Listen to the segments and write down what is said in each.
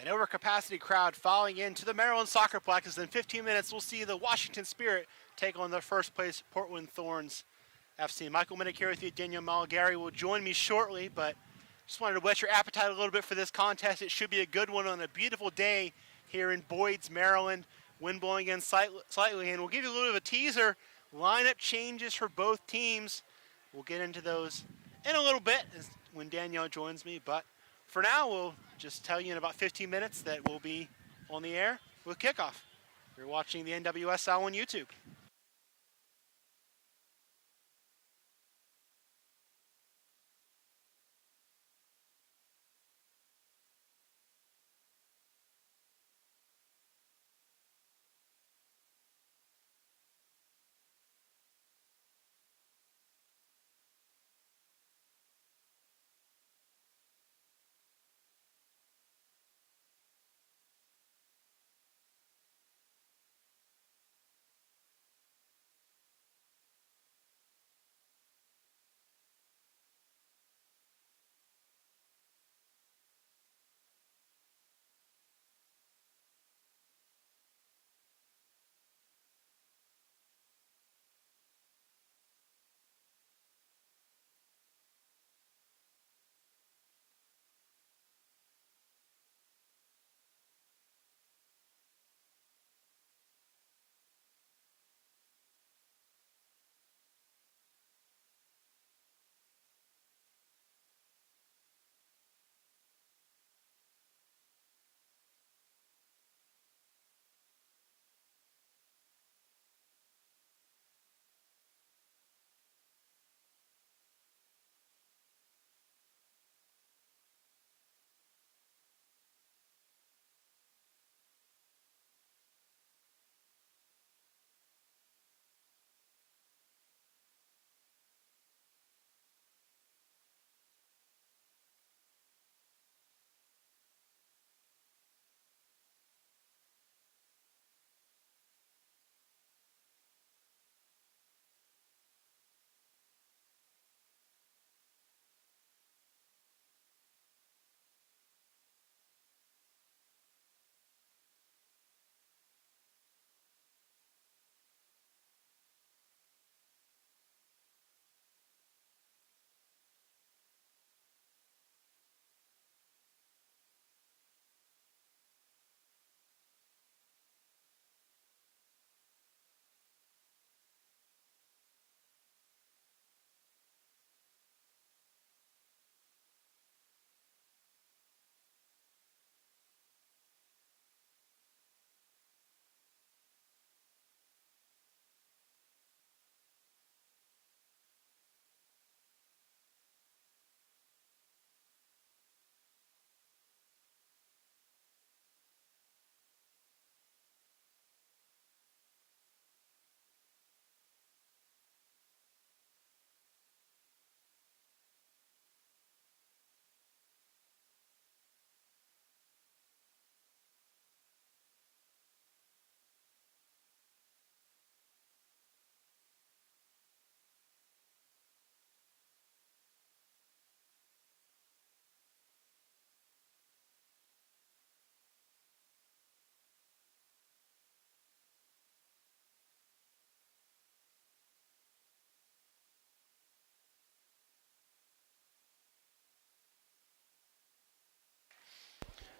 An overcapacity crowd filing into the Maryland Soccerplex. In 15 minutes, we'll see the Washington Spirit take on the first place Portland Thorns FC. Michael Minnick here with you. Daniel Malgary will join me shortly, but just wanted to whet your appetite a little bit for this contest. It should be a good one on a beautiful day here in Boyd's, Maryland. Wind blowing in slightly, and we'll give you a little bit of a teaser. Lineup changes for both teams. We'll get into those in a little bit when Danielle joins me, but for now, we'll just tell you in about 15 minutes that we'll be on the air with kickoff. You're watching the NWSL on YouTube.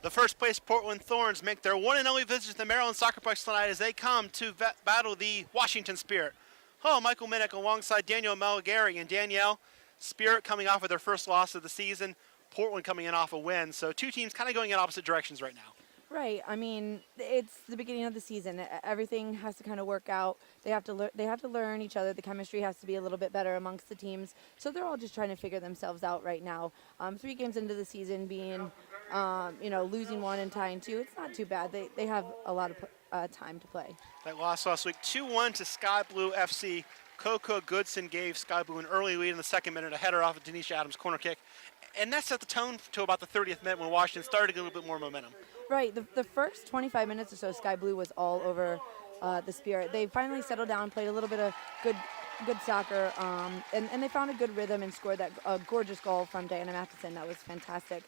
The first place Portland Thorns make their one and only visit to the Maryland Soccerplex tonight as they come to battle the Washington Spirit. Hello, Michael Minnick alongside Danielle Malgary. And Danielle, Spirit coming off of their first loss of the season, Portland coming in off a win. So two teams kind of going in opposite directions right now. Right. I mean, it's the beginning of the season. Everything has to kind of work out. They have to learn each other. The chemistry has to be a little bit better amongst the teams. So they're all just trying to figure themselves out right now. 3 games into the season, being losing 1 and tying 2, it's not too bad. They have a lot of time to play. That loss last week, 2-1 to Sky Blue FC. Coco Goodson gave Sky Blue an early lead in the second minute, a header off of Denisha Adams' corner kick. And that set the tone to about the 30th minute when Washington started to get a little bit more momentum. Right. The first 25 minutes or so, Sky Blue was all over the Spirit. They finally settled down, played a little bit of good soccer, and they found a good rhythm and scored that gorgeous goal from Diana Matheson. That was fantastic.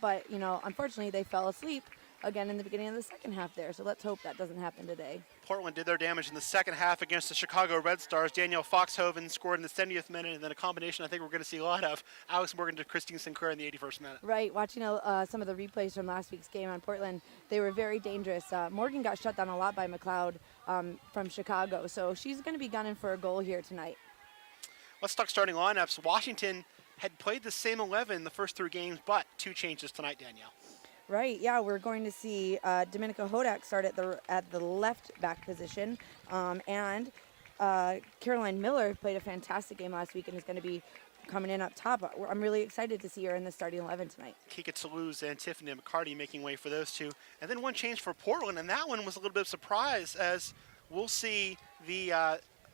But, unfortunately, they fell asleep again in the beginning of the second half there. So let's hope that doesn't happen today. Portland did their damage in the second half against the Chicago Red Stars. Danielle Foxhoven scored in the 70th minute, and then a combination I think we're going to see a lot of. Alex Morgan to Christine Sinclair in the 81st minute. Right, watching some of the replays from last week's game on Portland, they were very dangerous. Morgan got shut down a lot by McLeod from Chicago, so she's going to be gunning for a goal here tonight. Let's talk starting lineups. Washington had played the same 11 in the first 3 games, but 2 changes tonight, Danielle. Right, yeah, we're going to see Dominica Hodak start at the left back position, and Caroline Miller played a fantastic game last week and is going to be coming in up top. I'm really excited to see her in the starting 11 tonight. Kika Toulouse and Tiffany McCarty making way for those two. And then one change for Portland, and that one was a little bit of a surprise, as we'll see the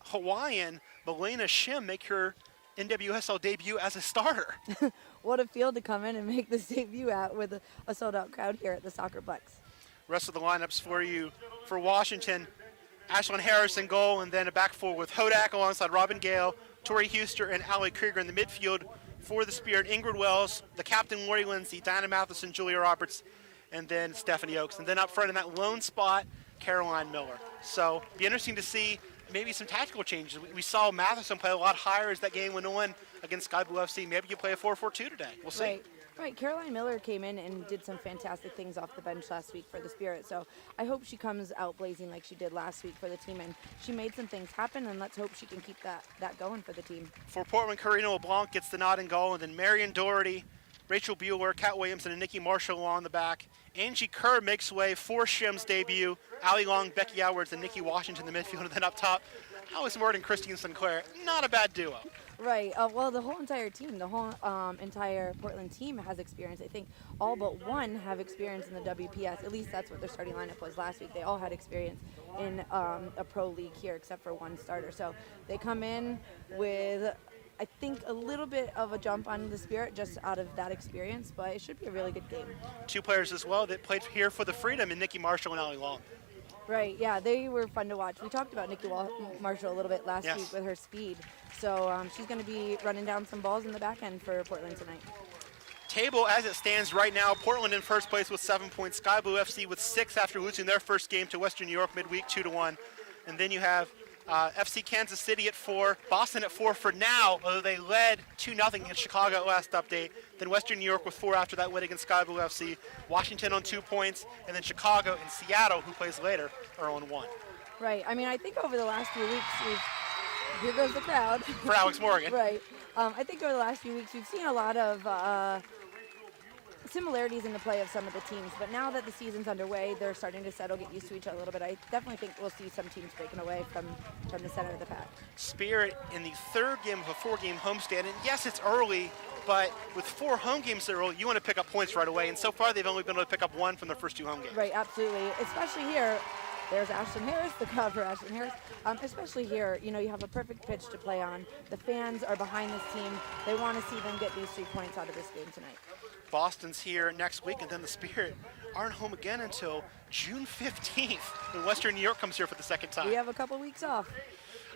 Hawaiian Melena Shim make her NWSL debut as a starter. What a field to come in and make this debut at with a sold-out crowd here at the Soccerplex. Rest of the lineups for you for Washington: Ashlyn Harris in goal, and then a back four with Hodak alongside Robin Gale, Tori Huster, and Allie Krieger in the midfield. For the Spirit, Ingrid Wells, the captain Lori Lindsay, Diana Matheson, Julia Roberts, and then Stephanie Oakes. And then up front in that lone spot, Caroline Miller. So be interesting to see maybe some tactical changes. We saw Matheson play a lot higher as that game went on against Sky Blue FC. Maybe you play a 4-4-2 today. We'll see. Right. Caroline Miller came in and did some fantastic things off the bench last week for the Spirit. So I hope she comes out blazing like she did last week for the team. And she made some things happen, and let's hope she can keep that going for the team. For Portland, Karina LeBlanc gets the nod in goal, and then Marion Doherty, Rachel Bueller, Kat Williamson, and Nikki Marshall on the back. Angie Kerr makes way for Shim's debut. Allie Long, Becky Edwards, and Nikki Washington in the midfield, and then up top, Alex Morgan and Christine Sinclair. Not a bad duo. Right. Well, the whole entire team, the whole entire Portland team has experience. I think all but one have experience in the WPS. At least that's what their starting lineup was last week. They all had experience in a pro league here, except for one starter. So they come in with, I think, a little bit of a jump on the Spirit just out of that experience, but it should be a really good game. 2 players as well that played here for the Freedom, and Nikki Marshall and Allie Long. Right, yeah, they were fun to watch. We talked about Nikki Marshall a little bit last week with her speed. So she's going to be running down some balls in the back end for Portland tonight. Table as it stands right now, Portland in first place with 7 points. Sky Blue FC with 6 after losing their first game to Western New York midweek 2-1. And then you have FC Kansas City at 4, Boston at 4 for now, although they led 2-0 against Chicago last update. Then Western New York with 4 after that win against Sky Blue FC. Washington on 2 points, and then Chicago and Seattle, who plays later, are on 1. Right. I mean, I think over the last few weeks, here goes the crowd. For Alex Morgan. Right. I think over the last few weeks, we've seen a lot of similarities in the play of some of the teams, but now that the season's underway, they're starting to settle, get used to each other a little bit. I definitely think we'll see some teams breaking away from the center of the pack. Spirit in the 3rd game of a 4-game homestand, and yes, it's early, but with 4 home games that are early, you want to pick up points right away, and so far they've only been able to pick up 1 from their first 2 home games. Right, absolutely, especially here. There's Ashlyn Harris, the crowd for Ashlyn Harris. Especially here, you know, you have a perfect pitch to play on. The fans are behind this team. They want to see them get these 3 points out of this game tonight. Boston's here next week, and then the Spirit aren't home again until June 15th when Western New York comes here for the 2nd time. We have a couple weeks off.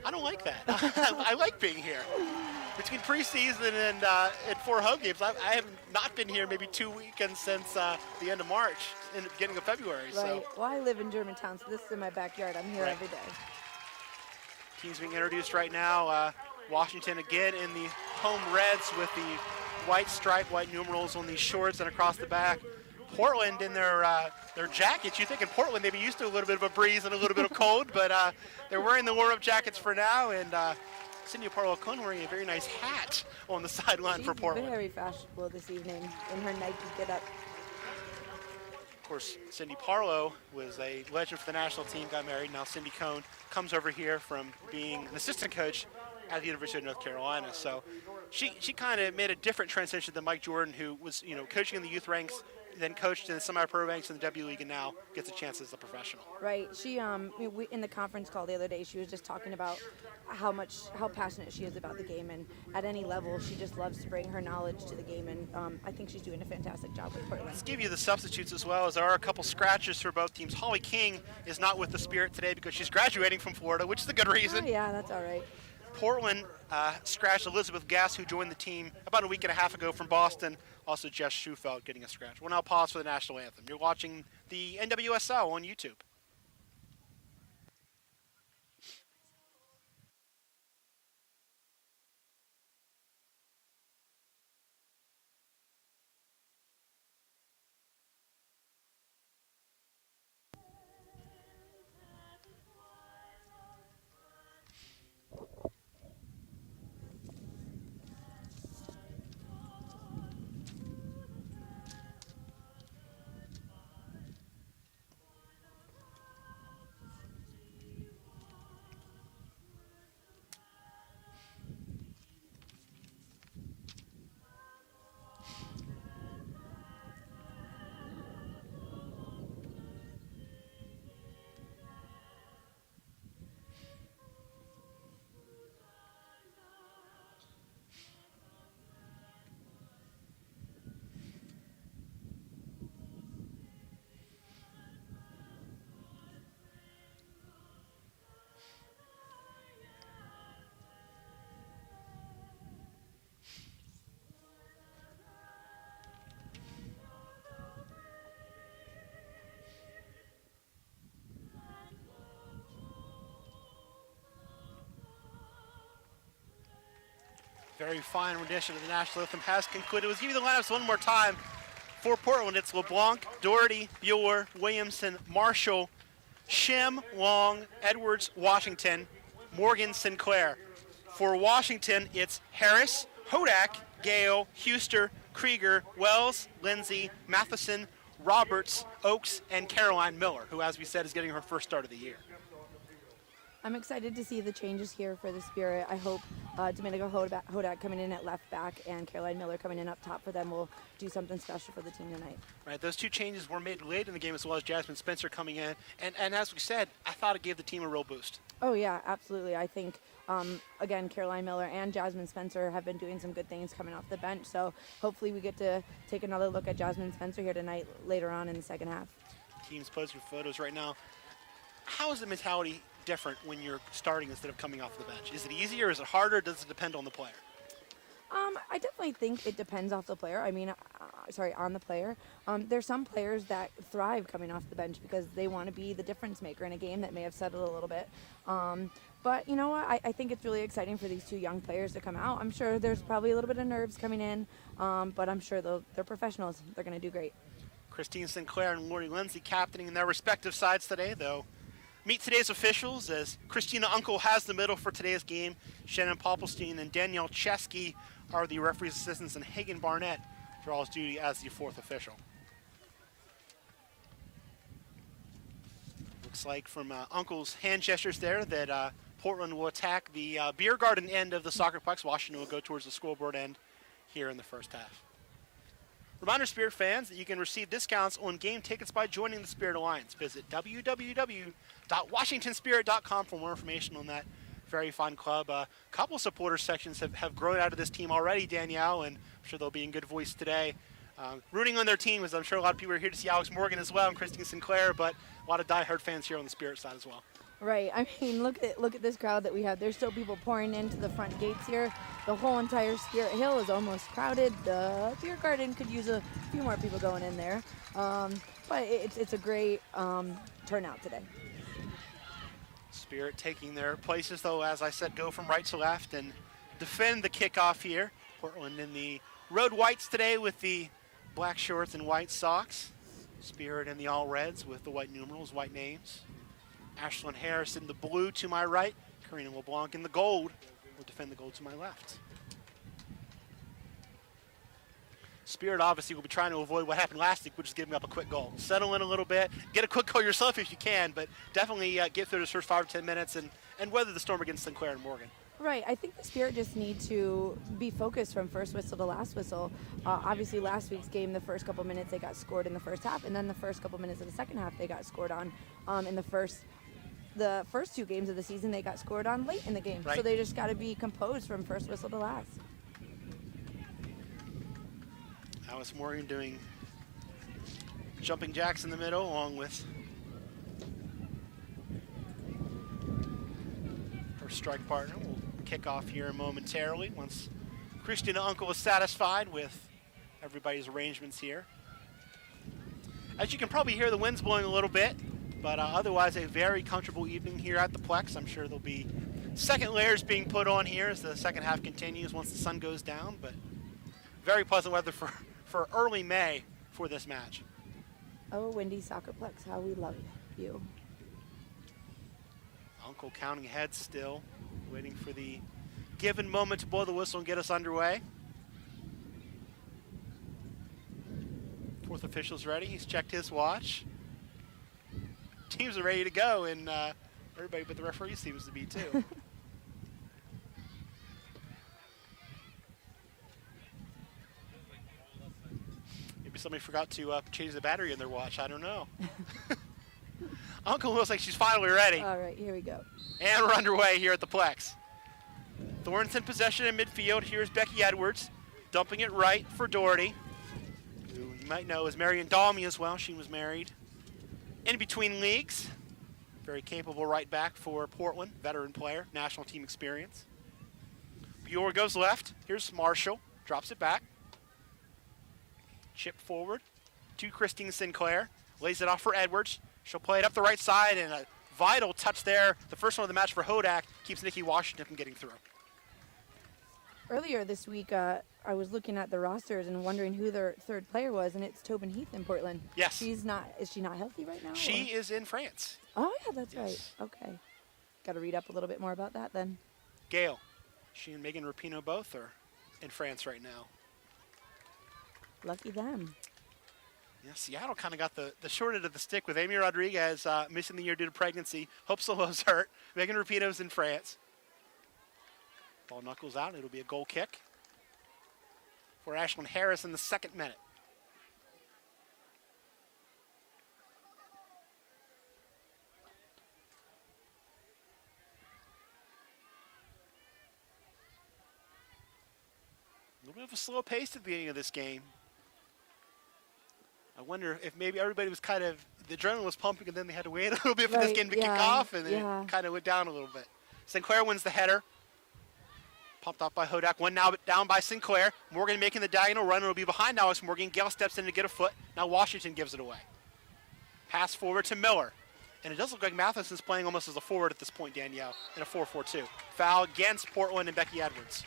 I don't like that. I like being here. Between preseason and 4 home games, I have not been here maybe 2 weekends since the end of March, in the beginning of February. Right. So. Well, I live in Germantown, so this is in my backyard. I'm here every day. Teams being introduced right now. Washington again in the home reds with the white stripe, white numerals on these shorts and across the back. Portland in their jackets. You think in Portland they'd be used to a little bit of a breeze and a little bit of cold, but they're wearing the warm-up jackets for now. And Cindy Parlow-Cohn wearing a very nice hat on the sideline for Portland. She's very fashionable this evening in her Nike get-up. Of course, Cindy Parlow was a legend for the national team, got married. Now Cindy Cohn comes over here from being an assistant coach at the University of North Carolina. So she kind of made a different transition than Mike Jordan, who was, you know, coaching in the youth ranks, then coached in the semi-pro ranks in the W League, and now gets a chance as a professional. Right. She in the conference call the other day, she was just talking about how passionate she is about the game, and at any level, she just loves to bring her knowledge to the game, and I think she's doing a fantastic job with Portland. Let's give you the substitutes as well, as there are a couple scratches for both teams. Holly King is not with the Spirit today because she's graduating from Florida, which is a good reason. Oh, yeah, that's all right. Portland scratched Elizabeth Gass, who joined the team about a week and a half ago from Boston. Also, Jess Schufeld getting a scratch. We'll now pause for the national anthem. You're watching the NWSL on YouTube. Very fine rendition of the national anthem has concluded. Let's give you the lineups one more time. For Portland, it's LeBlanc, Doherty, Bueller, Williamson, Marshall, Shim, Long, Edwards, Washington, Morgan, Sinclair. For Washington, it's Harris, Hodak, Gale, Huster, Krieger, Wells, Lindsay, Matheson, Roberts, Oakes, and Caroline Miller, who, as we said, is getting her first start of the year. I'm excited to see the changes here for the Spirit. I hope Domenico Hodak coming in at left back and Caroline Miller coming in up top for them will do something special for the team tonight. Right, those two changes were made late in the game, as well as Jasmine Spencer coming in. And as we said, I thought it gave the team a real boost. Oh, yeah, absolutely. I think, again, Caroline Miller and Jasmine Spencer have been doing some good things coming off the bench. So hopefully we get to take another look at Jasmine Spencer here tonight later on in the second half. Teams posting photos right now. How is the mentality different when you're starting instead of coming off the bench? Is it easier? Is it harder? Does it depend on the player? I definitely think it depends off the player. I mean, on the player. There's some players that thrive coming off the bench because they want to be the difference maker in a game that may have settled a little bit. But you know what? I think it's really exciting for these two young players to come out. I'm sure there's probably a little bit of nerves coming in, but I'm sure they're professionals. They're going to do great. Christine Sinclair and Lori Lindsay captaining in their respective sides today, though. Meet today's officials as Christina Unkel has the middle for today's game. Shannon Popelstein and Danielle Chesky are the referee's assistants, and Hagen Barnett draws duty as the fourth official. Looks like from Unkel's hand gestures there that Portland will attack the beer garden end of the soccerplex. Washington will go towards the scoreboard end here in the first half. Reminder, Spirit fans, that you can receive discounts on game tickets by joining the Spirit Alliance. Visit www.washingtonspirit.com for more information on that very fun club. A couple supporter sections have grown out of this team already, Danielle, and I'm sure they'll be in good voice today. Rooting on their team, as I'm sure a lot of people are here to see Alex Morgan as well and Christine Sinclair, but a lot of diehard fans here on the Spirit side as well. Right. I mean, look at this crowd that we have. There's still people pouring into the front gates here. The whole entire Spirit Hill is almost crowded. The beer garden could use a few more people going in there. But it's a great turnout today. Spirit taking their places, though, as I said, go from right to left and defend the kickoff here. Portland in the road whites today with the black shorts and white socks. Spirit in the all reds with the white numerals, white names. Ashlyn Harris in the blue to my right. Karina LeBlanc in the gold will defend the gold to my left. Spirit obviously will be trying to avoid what happened last week, which is giving up a quick goal. Settle in a little bit, get a quick goal yourself if you can, but definitely get through those first 5 or 10 minutes and weather the storm against Sinclair and Morgan. Right. I think the Spirit just need to be focused from first whistle to last whistle. Obviously, last week's game, the first couple minutes, they got scored in the first half, and then the first couple minutes of the second half, they got scored on in the first 2 games of the season. They got scored on late in the game. Right. So they just got to be composed from first whistle to last. Alice Morgan doing jumping jacks in the middle, along with her strike partner. We'll kickoff here momentarily once Christina Uncle is satisfied with everybody's arrangements here. As you can probably hear, the wind's blowing a little bit, but otherwise a very comfortable evening here at the Plex. I'm sure there'll be second layers being put on here as the second half continues once the sun goes down, but very pleasant weather for early May for this match. Oh, Windy Soccerplex, how we love you. Uncle counting ahead still, waiting for the given moment to blow the whistle and get us underway. Fourth official's ready. He's checked his watch. Teams are ready to go, and everybody but the referee seems to be too. Maybe somebody forgot to change the battery in their watch. I don't know. Uncle looks like she's finally ready. All right, here we go. And we're underway here at the Plex. Thorns in possession in midfield. Here's Becky Edwards, dumping it right for Doherty, who you might know is Marion Dalmy as well. She was married in between leagues. Very capable right back for Portland, veteran player, national team experience. Buer goes left. Here's Marshall, drops it back. Chip forward to Christine Sinclair, lays it off for Edwards. She'll play it up the right side, and a vital touch there. The first one of the match for Hodak keeps Nikki Washington from getting through. Earlier this week, I was looking at the rosters and wondering who their third player was, and it's Tobin Heath in Portland. Yes. Is she not healthy right now? She is in France. Oh, yeah, that's Yes. right. Okay. Got to read up a little bit more about that then. Gail, she and Megan Rapinoe both are in France right now. Lucky them. Yeah, Seattle kind of got the short end of the stick with Amy Rodriguez missing the year due to pregnancy. Hope Solo's hurt. Megan Rapinoe's in France. Ball knuckles out. It'll be a goal kick for Ashlyn Harris in the second minute. A little bit of a slow pace at the beginning of this game. I wonder if maybe everybody was kind of, the adrenaline was pumping and then they had to wait a little bit for this game to kick off, and then it kind of went down a little bit. Sinclair wins the header. Pumped off by Hodak. One now down by Sinclair. Morgan making the diagonal run. It'll be behind Alex Morgan. Gale steps in to get a foot. Now Washington gives it away. Pass forward to Miller. And it does look like Matheson's playing almost as a forward at this point, Danielle, in a 4-4-2. Foul against Portland and Becky Edwards.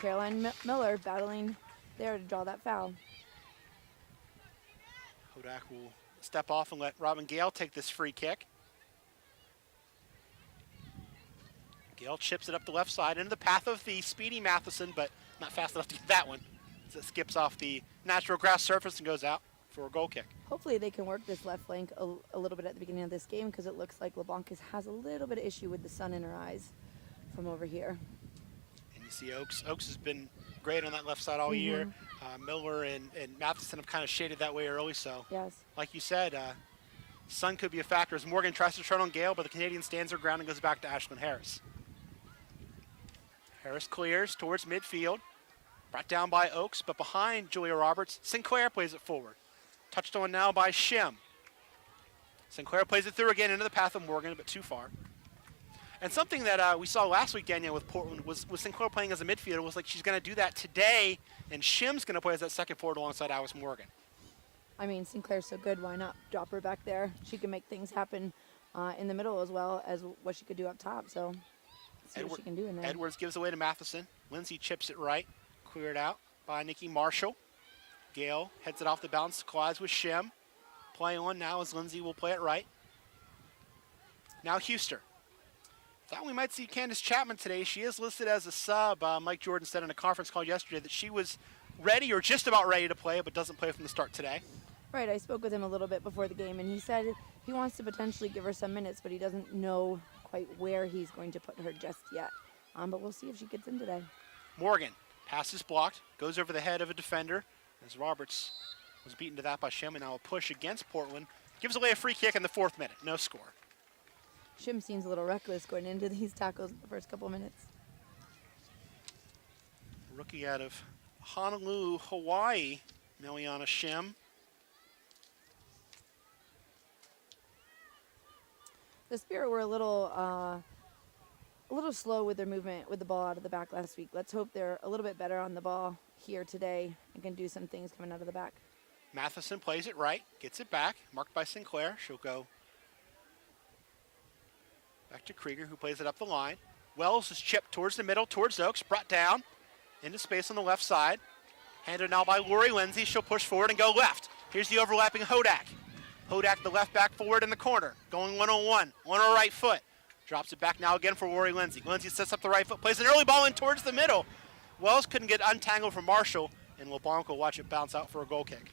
Caroline Miller battling there to draw that foul. Hodak will step off and let Robin Gale take this free kick. Gale chips it up the left side into the path of the speedy Matheson, but not fast enough to get that one. So it skips off the natural grass surface and goes out for a goal kick. Hopefully they can work this left flank a little bit at the beginning of this game, because it looks like LeBlanc has a little bit of issue with the sun in her eyes from over here. And you see Oaks. Oaks has been great on that left side all year. Miller and Matheson have kind of shaded that way early, so yes, like you said, sun could be a factor as Morgan tries to turn on Gale, but the Canadian stands her ground and goes back to Ashlyn Harris. Harris clears towards midfield, brought down by Oaks, but behind Julia Roberts. Sinclair plays it forward. Touched on now by Shim. Sinclair plays it through again into the path of Morgan, but too far. And something that we saw last week, Danielle, with Portland was Sinclair playing as a midfielder. Was like she's going to do that today, and Shim's going to play as that second forward alongside Alice Morgan. I mean, Sinclair's so good, why not drop her back there? She can make things happen in the middle as well as what she could do up top, so see what she can do in there. Edwards gives away to Matheson. Lindsay chips it right, cleared out by Nikki Marshall. Gale heads it off the bounce, collides with Shim. Play on now as Lindsay will play it right. Now Huster. Thought we might see Candace Chapman today. She is listed as a sub. Mike Jordan said in a conference call yesterday that she was ready or just about ready to play, but doesn't play from the start today. Right, I spoke with him a little bit before the game, and he said he wants to potentially give her some minutes, but he doesn't know quite where he's going to put her just yet. But we'll see if she gets in today. Morgan, pass is blocked, goes over the head of a defender, as Roberts was beaten to that by Shim, and now a push against Portland. Gives away a free kick in the 4th minute, no score. Shim seems a little reckless going into these tackles in the first couple minutes. Rookie out of Honolulu, Hawaii, Meliana Shim. The Spirit were a little a little slow with their movement with the ball out of the back last week. Let's hope they're a little bit better on the ball here today and can do some things coming out of the back. Matheson plays it right, gets it back, marked by Sinclair. She'll go back to Krieger, who plays it up the line. Wells is chipped towards the middle, towards Oaks, brought down into space on the left side. Handed now by Lori Lindsay. She'll push forward and go left. Here's the overlapping Hodak. Hodak, the left back forward in the corner, going one-on-one on her right foot. Drops it back now again for Lori Lindsay. Lindsay sets up the right foot, plays an early ball in towards the middle. Wells couldn't get untangled from Marshall, and LeBlanc will watch it bounce out for a goal kick.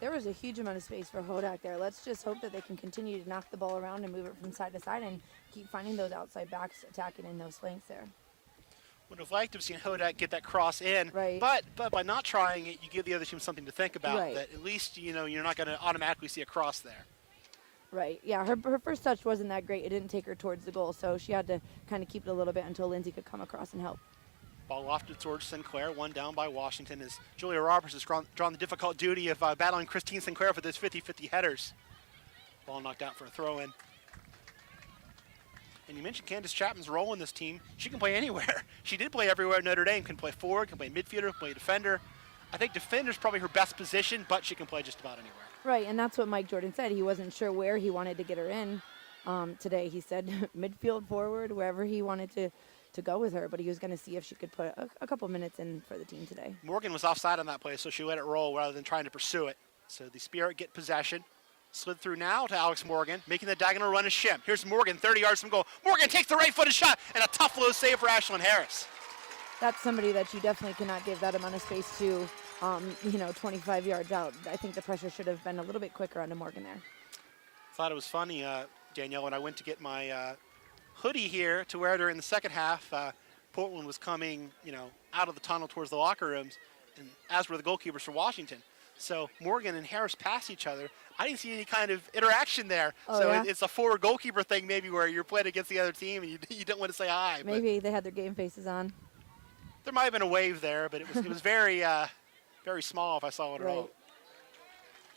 There was a huge amount of space for Hodak there. Let's just hope that they can continue to knock the ball around and move it from side to side and keep finding those outside backs attacking in those flanks there. Would have liked to have seen Hodak get that cross in, right. but by not trying it, you give the other team something to think about. Right. That at least you're not going to automatically see a cross there. Right. Yeah. Her first touch wasn't that great. It didn't take her towards the goal, so she had to kind of keep it a little bit until Lindsay could come across and help. Ball lofted towards Sinclair, one down by Washington as Julia Roberts has drawn the difficult duty of battling Christine Sinclair for those 50-50 headers. Ball knocked out for a throw-in. And you mentioned Candace Chapman's role in this team. She can play anywhere. She did play everywhere at Notre Dame. Can play forward, can play midfielder, can play defender. I think defender's probably her best position, but she can play just about anywhere. Right, and that's what Mike Jordan said. He wasn't sure where he wanted to get her in today. He said midfield, forward, wherever he wanted to go with her, but he was going to see if she could put a couple minutes in for the team today. Morgan was offside on that play, so she let it roll rather than trying to pursue it. So the Spirit get possession. Slid through now to Alex Morgan, making the diagonal run is Shim. Here's Morgan, 30 yards from goal. Morgan takes the right-footed shot, and a tough low save for Ashlyn Harris. That's somebody that you definitely cannot give that amount of space to, 25 yards out. I think the pressure should have been a little bit quicker onto Morgan there. Thought it was funny, Danielle, when I went to get my hoodie here to wear during the second half. Portland was coming, out of the tunnel towards the locker rooms, and as were the goalkeepers for Washington. So Morgan and Harris pass each other. I didn't see any kind of interaction there. Oh, so yeah? it's a forward goalkeeper thing maybe where you're playing against the other team and you don't want to say hi. Maybe they had their game faces on. There might have been a wave there, but it was very, very small if I saw it at all.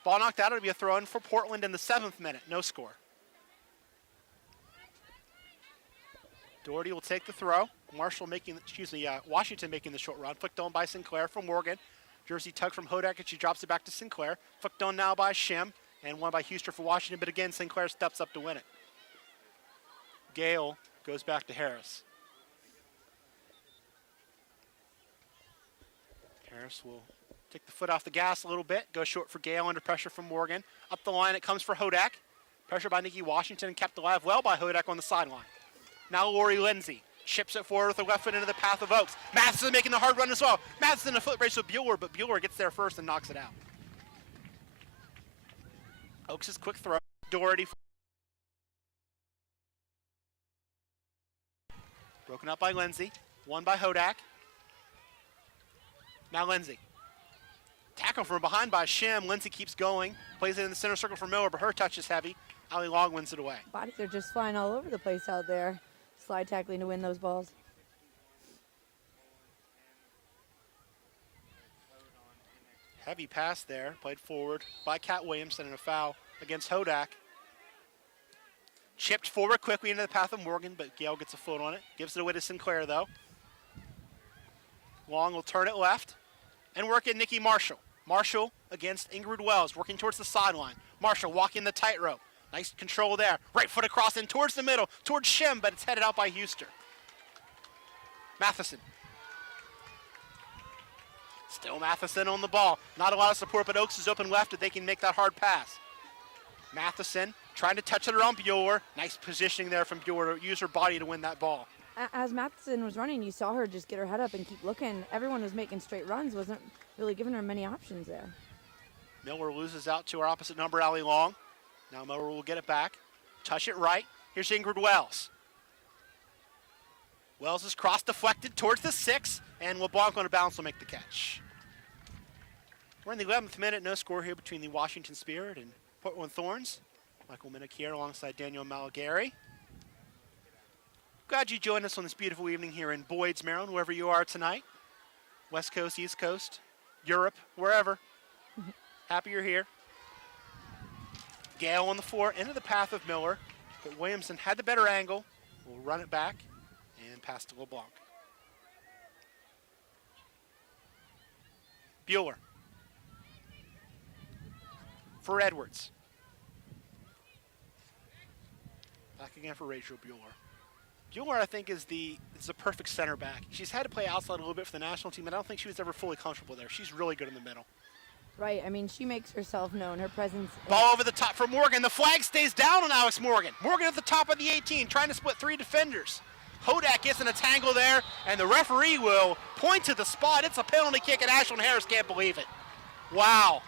Ball knocked out. It'll be a throw-in for Portland in the 7th minute. No score. Doherty will take the throw. Washington making the short run. Flicked on by Sinclair from Morgan. Jersey tug from Hodak, and she drops it back to Sinclair. Flicked on now by Shim, and one by Huster for Washington, but again, Sinclair steps up to win it. Gale goes back to Harris. Harris will take the foot off the gas a little bit, go short for Gale under pressure from Morgan. Up the line it comes for Hodak. Pressure by Nikki Washington, kept alive well by Hodak on the sideline. Now Lori Lindsay. Chips it forward with the left foot into the path of Oaks. Matheson making the hard run as well. Matheson in a foot race with Bueller, but Bueller gets there first and knocks it out. Oaks' quick throw. Doherty. Broken up by Lindsay. Won by Hodak. Now Lindsay. Tackle from behind by Shim. Lindsay keeps going. Plays it in the center circle for Miller, but her touch is heavy. Ali Long wins it away. Bodies are just flying all over the place out there. Slide tackling to win those balls. Heavy pass there, played forward by Kat Williamson and a foul against Hodak. Chipped forward quickly into the path of Morgan, but Gale gets a foot on it. Gives it away to Sinclair though. Long will turn it left and work at Nikki Marshall. Marshall against Ingrid Wells, working towards the sideline. Marshall walking the tightrope. Nice control there. Right foot across and towards the middle, towards Shim, but it's headed out by Huster. Matheson. Still Matheson on the ball. Not a lot of support, but Oaks is open left if they can make that hard pass. Matheson trying to touch it around Bueller. Nice positioning there from Bueller to use her body to win that ball. As Matheson was running, you saw her just get her head up and keep looking. Everyone was making straight runs, wasn't really giving her many options there. Miller loses out to our opposite number, Ali Long. Now Miller will get it back. Touch it right. Here's Ingrid Wells. Wells is cross deflected towards the 6, and LeBlanc on a bounce will make the catch. We're in the 11th minute. No score here between the Washington Spirit and Portland Thorns. Michael Minnick here alongside Daniel Malagari. Glad you joined us on this beautiful evening here in Boyd's, Maryland, wherever you are tonight. West Coast, East Coast, Europe, wherever. Happy you're here. Gale on the floor, into the path of Miller, but Williamson had the better angle. We'll run it back, and pass to LeBlanc. Bueller. For Edwards. Back again for Rachel Bueller. Bueller, I think, is a perfect center back. She's had to play outside a little bit for the national team, but I don't think she was ever fully comfortable there. She's really good in the middle. Right, I mean, she makes herself known, her presence. Ball over the top for Morgan. The flag stays down on Alex Morgan. Morgan at the top of the 18, trying to split 3 defenders. Hodak gets in a tangle there, and the referee will point to the spot. It's a penalty kick, and Ashlyn Harris can't believe it. Wow.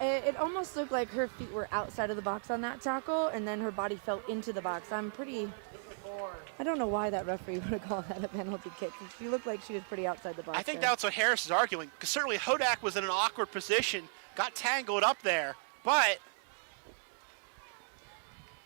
It almost looked like her feet were outside of the box on that tackle, and then her body fell into the box. I don't know why that referee would have called that a penalty kick. She looked like she was pretty outside the box. I think there. that's what Harris is arguing, because certainly Hodak was in an awkward position, got tangled up there, but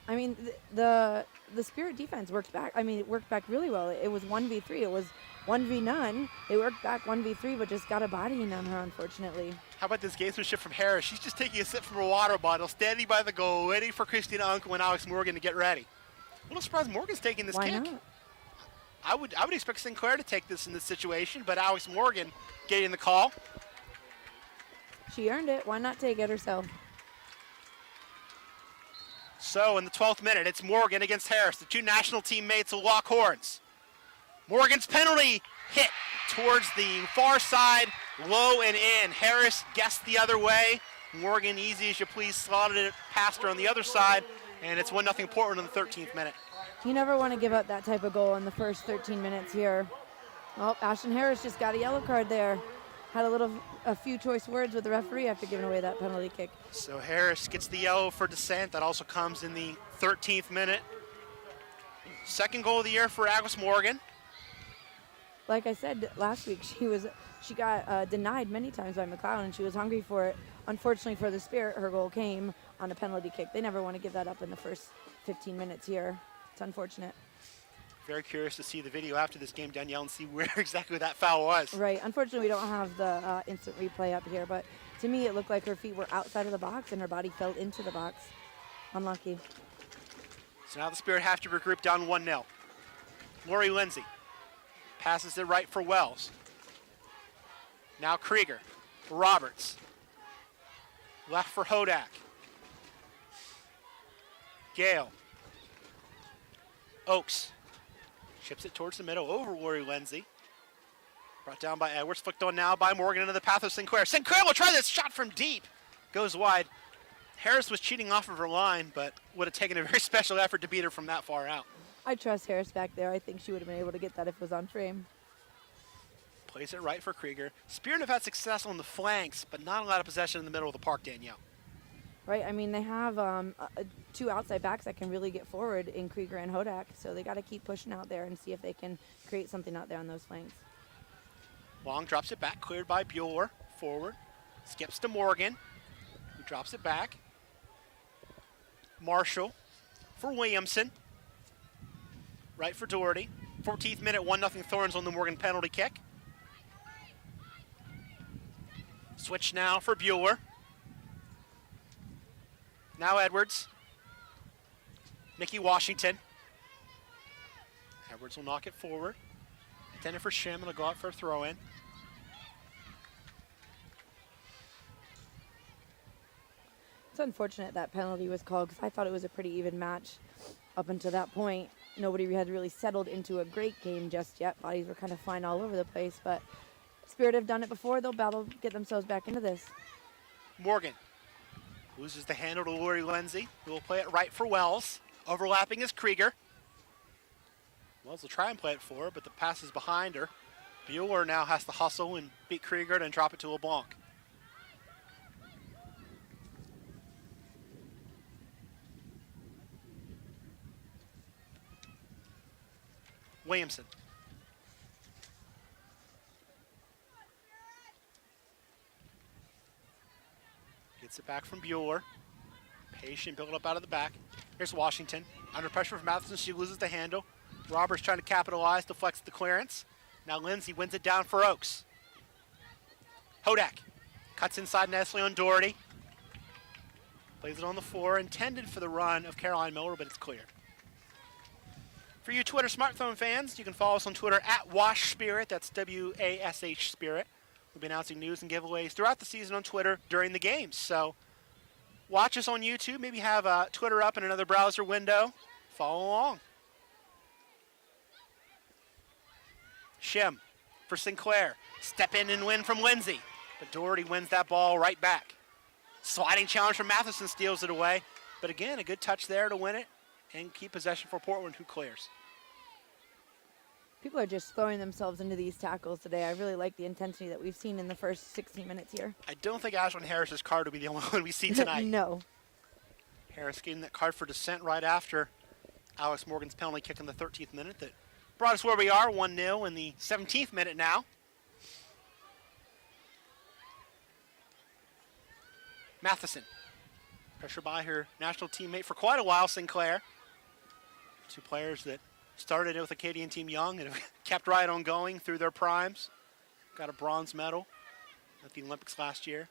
I mean, the Spirit defense worked back. I mean, it worked back really well. It was 1v3. It was 1v none. They worked back 1v3, but just got a bodying on her, unfortunately. How about this gamesmanship from Harris? She's just taking a sip from her water bottle, standing by the goal, waiting for Christina Unkel and Alex Morgan to get ready. A little surprised Morgan's taking this Why kick. not? I would expect Sinclair to take this in this situation, but Alex Morgan getting the call. She earned it. Why not take it herself? So in the 12th minute, it's Morgan against Harris. The two national teammates will lock horns. Morgan's penalty hit towards the far side, low and in. Harris guessed the other way. Morgan, easy as you please, slotted it past her on the other side, and it's 1-0 Portland in the 13th minute. You never want to give up that type of goal in the first 13 minutes here. Oh, Ashlyn Harris just got a yellow card there. Had a few choice words with the referee after giving away that penalty kick. So Harris gets the yellow for dissent. That also comes in the 13th minute. Second goal of the year for Agnes Morgan. Like I said last week, she got denied many times by McLeod, and she was hungry for it. Unfortunately for the Spirit, her goal came on a penalty kick. They never want to give that up in the first 15 minutes here. It's unfortunate. Very curious to see the video after this game, Danielle, and see where exactly that foul was. Right. Unfortunately, we don't have the instant replay up here, but to me, it looked like her feet were outside of the box and her body fell into the box. Unlucky. So now the Spirit have to regroup down 1-0. Lori Lindsay passes it right for Wells. Now Krieger, Roberts. Left for Hodak. Gale. Oakes. Chips it towards the middle over Lori Lindsay. Brought down by Edwards. Flicked on now by Morgan into the path of Sinclair. Sinclair will try this shot from deep. Goes wide. Harris was cheating off of her line, but would have taken a very special effort to beat her from that far out. I trust Harris back there. I think she would have been able to get that if it was on frame. Plays it right for Krieger. Spirit have had success on the flanks, but not a lot of possession in the middle of the park, Danielle. Right, I mean, they have two outside backs that can really get forward in Krieger and Hodak, so they got to keep pushing out there and see if they can create something out there on those flanks. Long drops it back, cleared by Bueller, forward. Skips to Morgan, who drops it back. Marshall for Williamson. Right for Doherty. 14th minute, 1-0 Thorns on the Morgan penalty kick. Switch now for Bueller. Now Edwards. Nikki Washington. Edwards will knock it forward. Intended for Shim, and will go out for a throw-in. It's unfortunate that penalty was called because I thought it was a pretty even match up until that point. Nobody had really settled into a great game just yet. Bodies were kind of flying all over the place, but Spirit have done it before. They'll battle, get themselves back into this. Morgan loses the handle to Lori Lindsay, who will play it right for Wells. Overlapping is Krieger. Wells will try and play it for her, but the pass is behind her. Bueller now has to hustle and beat Krieger and drop it to LeBlanc. Williamson. Gets it back from Bueller. Patient build up out of the back. Here's Washington. Under pressure from Matheson, she loses the handle. Roberts trying to capitalize, deflects the clearance. Now Lindsay wins it down for Oakes. Hodak cuts inside Nestle on Doherty. Plays it on the floor, intended for the run of Caroline Miller, but it's cleared. For you Twitter smartphone fans, you can follow us on Twitter at WashSpirit. That's W-A-S-H Spirit. We'll be announcing news and giveaways throughout the season on Twitter during the games. So watch us on YouTube. Maybe have Twitter up in another browser window. Follow along. Shim for Sinclair. Step in and win from Lindsay. But Doherty wins that ball right back. Sliding challenge from Matheson steals it away. But again, a good touch there to win it and keep possession for Portland, who clears. People are just throwing themselves into these tackles today. I really like the intensity that we've seen in the first 16 minutes here. I don't think Ashlyn Harris's card will be the only one we see tonight. No. Harris getting that card for dissent right after Alex Morgan's penalty kick in the 13th minute that brought us where we are, 1-0 in the 17th minute now. Matheson, pressure by her national teammate for quite a while, Sinclair. Two players that started with Acadian Team Young and have kept right on going through their primes. Got a bronze medal at the Olympics last year.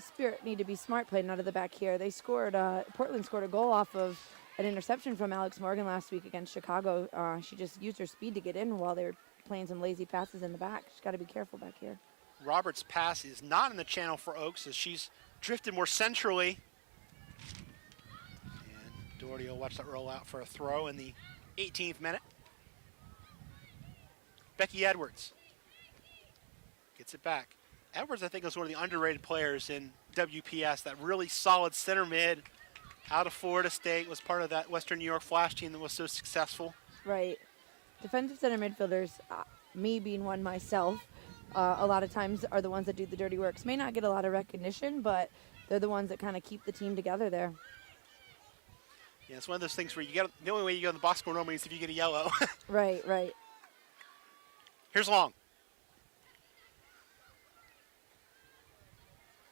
Spirit need to be smart playing out of the back here. They scored, Portland scored a goal off of an interception from Alex Morgan last week against Chicago. She just used her speed to get in while they were playing some lazy passes in the back. She's got to be careful back here. Roberts' pass is not in the channel for Oaks as she's drifted more centrally. And Doherty will watch that roll out for a throw in the 18th minute. Becky Edwards gets it back. Edwards, I think, is one of the underrated players in WPS, that really solid center mid out of Florida State, was part of that Western New York Flash team that was so successful. Right. Defensive center midfielders, me being one myself, a lot of times are the ones that do the dirty works. May not get a lot of recognition, but they're the ones that kind of keep the team together there. Yeah, it's one of those things where you get the only way you go in the box score normally is if you get a yellow. Right, right. Here's Long.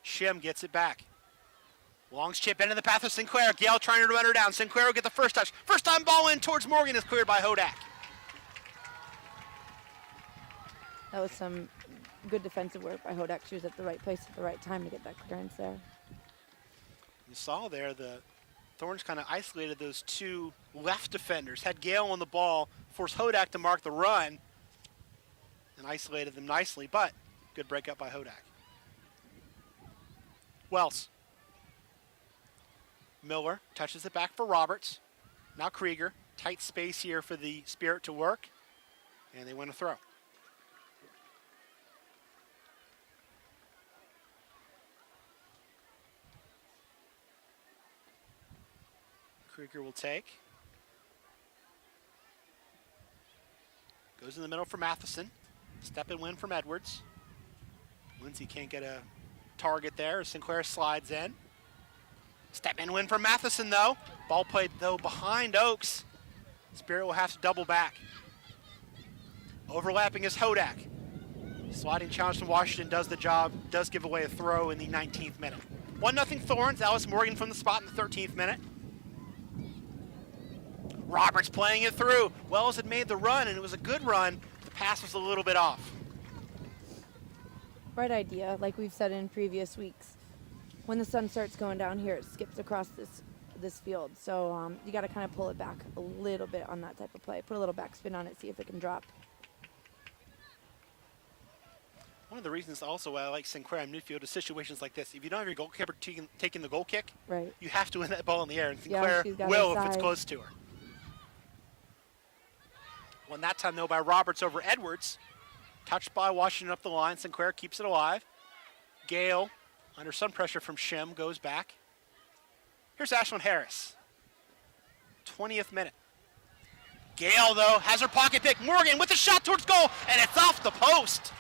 Shim gets it back. Long's chip into the path of Sinclair. Gale trying to run her down. Sinclair will get the first touch. First time ball in towards Morgan is cleared by Hodak. That was some good defensive work by Hodak. She was at the right place at the right time to get that clearance there. You saw there the Thorns kind of isolated those two left defenders, had Gale on the ball, forced Hodak to mark the run, and isolated them nicely, but good breakup by Hodak. Wells. Miller touches it back for Roberts. Now Krieger. Tight space here for the Spirit to work, and they win a throw. Krieger will take. Goes in the middle for Matheson. Step and win from Edwards. Lindsay can't get a target there. Sinclair slides in. Step and win from Matheson though. Ball played though behind Oaks. Spirit will have to double back. Overlapping is Hodak. Sliding challenge from Washington does the job. Does give away a throw in the 19th minute. 1-0 Thorns. Alice Morgan from the spot in the 13th minute. Roberts playing it through. Wells had made the run, and it was a good run. The pass was a little bit off. Right idea, like we've said in previous weeks. When the sun starts going down here, it skips across this field. So you got to kind of pull it back a little bit on that type of play. Put a little backspin on it, see if it can drop. One of the reasons also why I like Sinclair in midfield is situations like this. If you don't have your goalkeeper taking the goal kick, right, you have to win that ball in the air, and Sinclair will if it's close to her. Won that time, though, by Roberts over Edwards. Touched by Washington up the line. Sinclair keeps it alive. Gale, under some pressure from Shim, goes back. Here's Ashlyn Harris. 20th minute. Gale, though, has her pocket pick. Morgan with a shot towards goal, and it's off the post.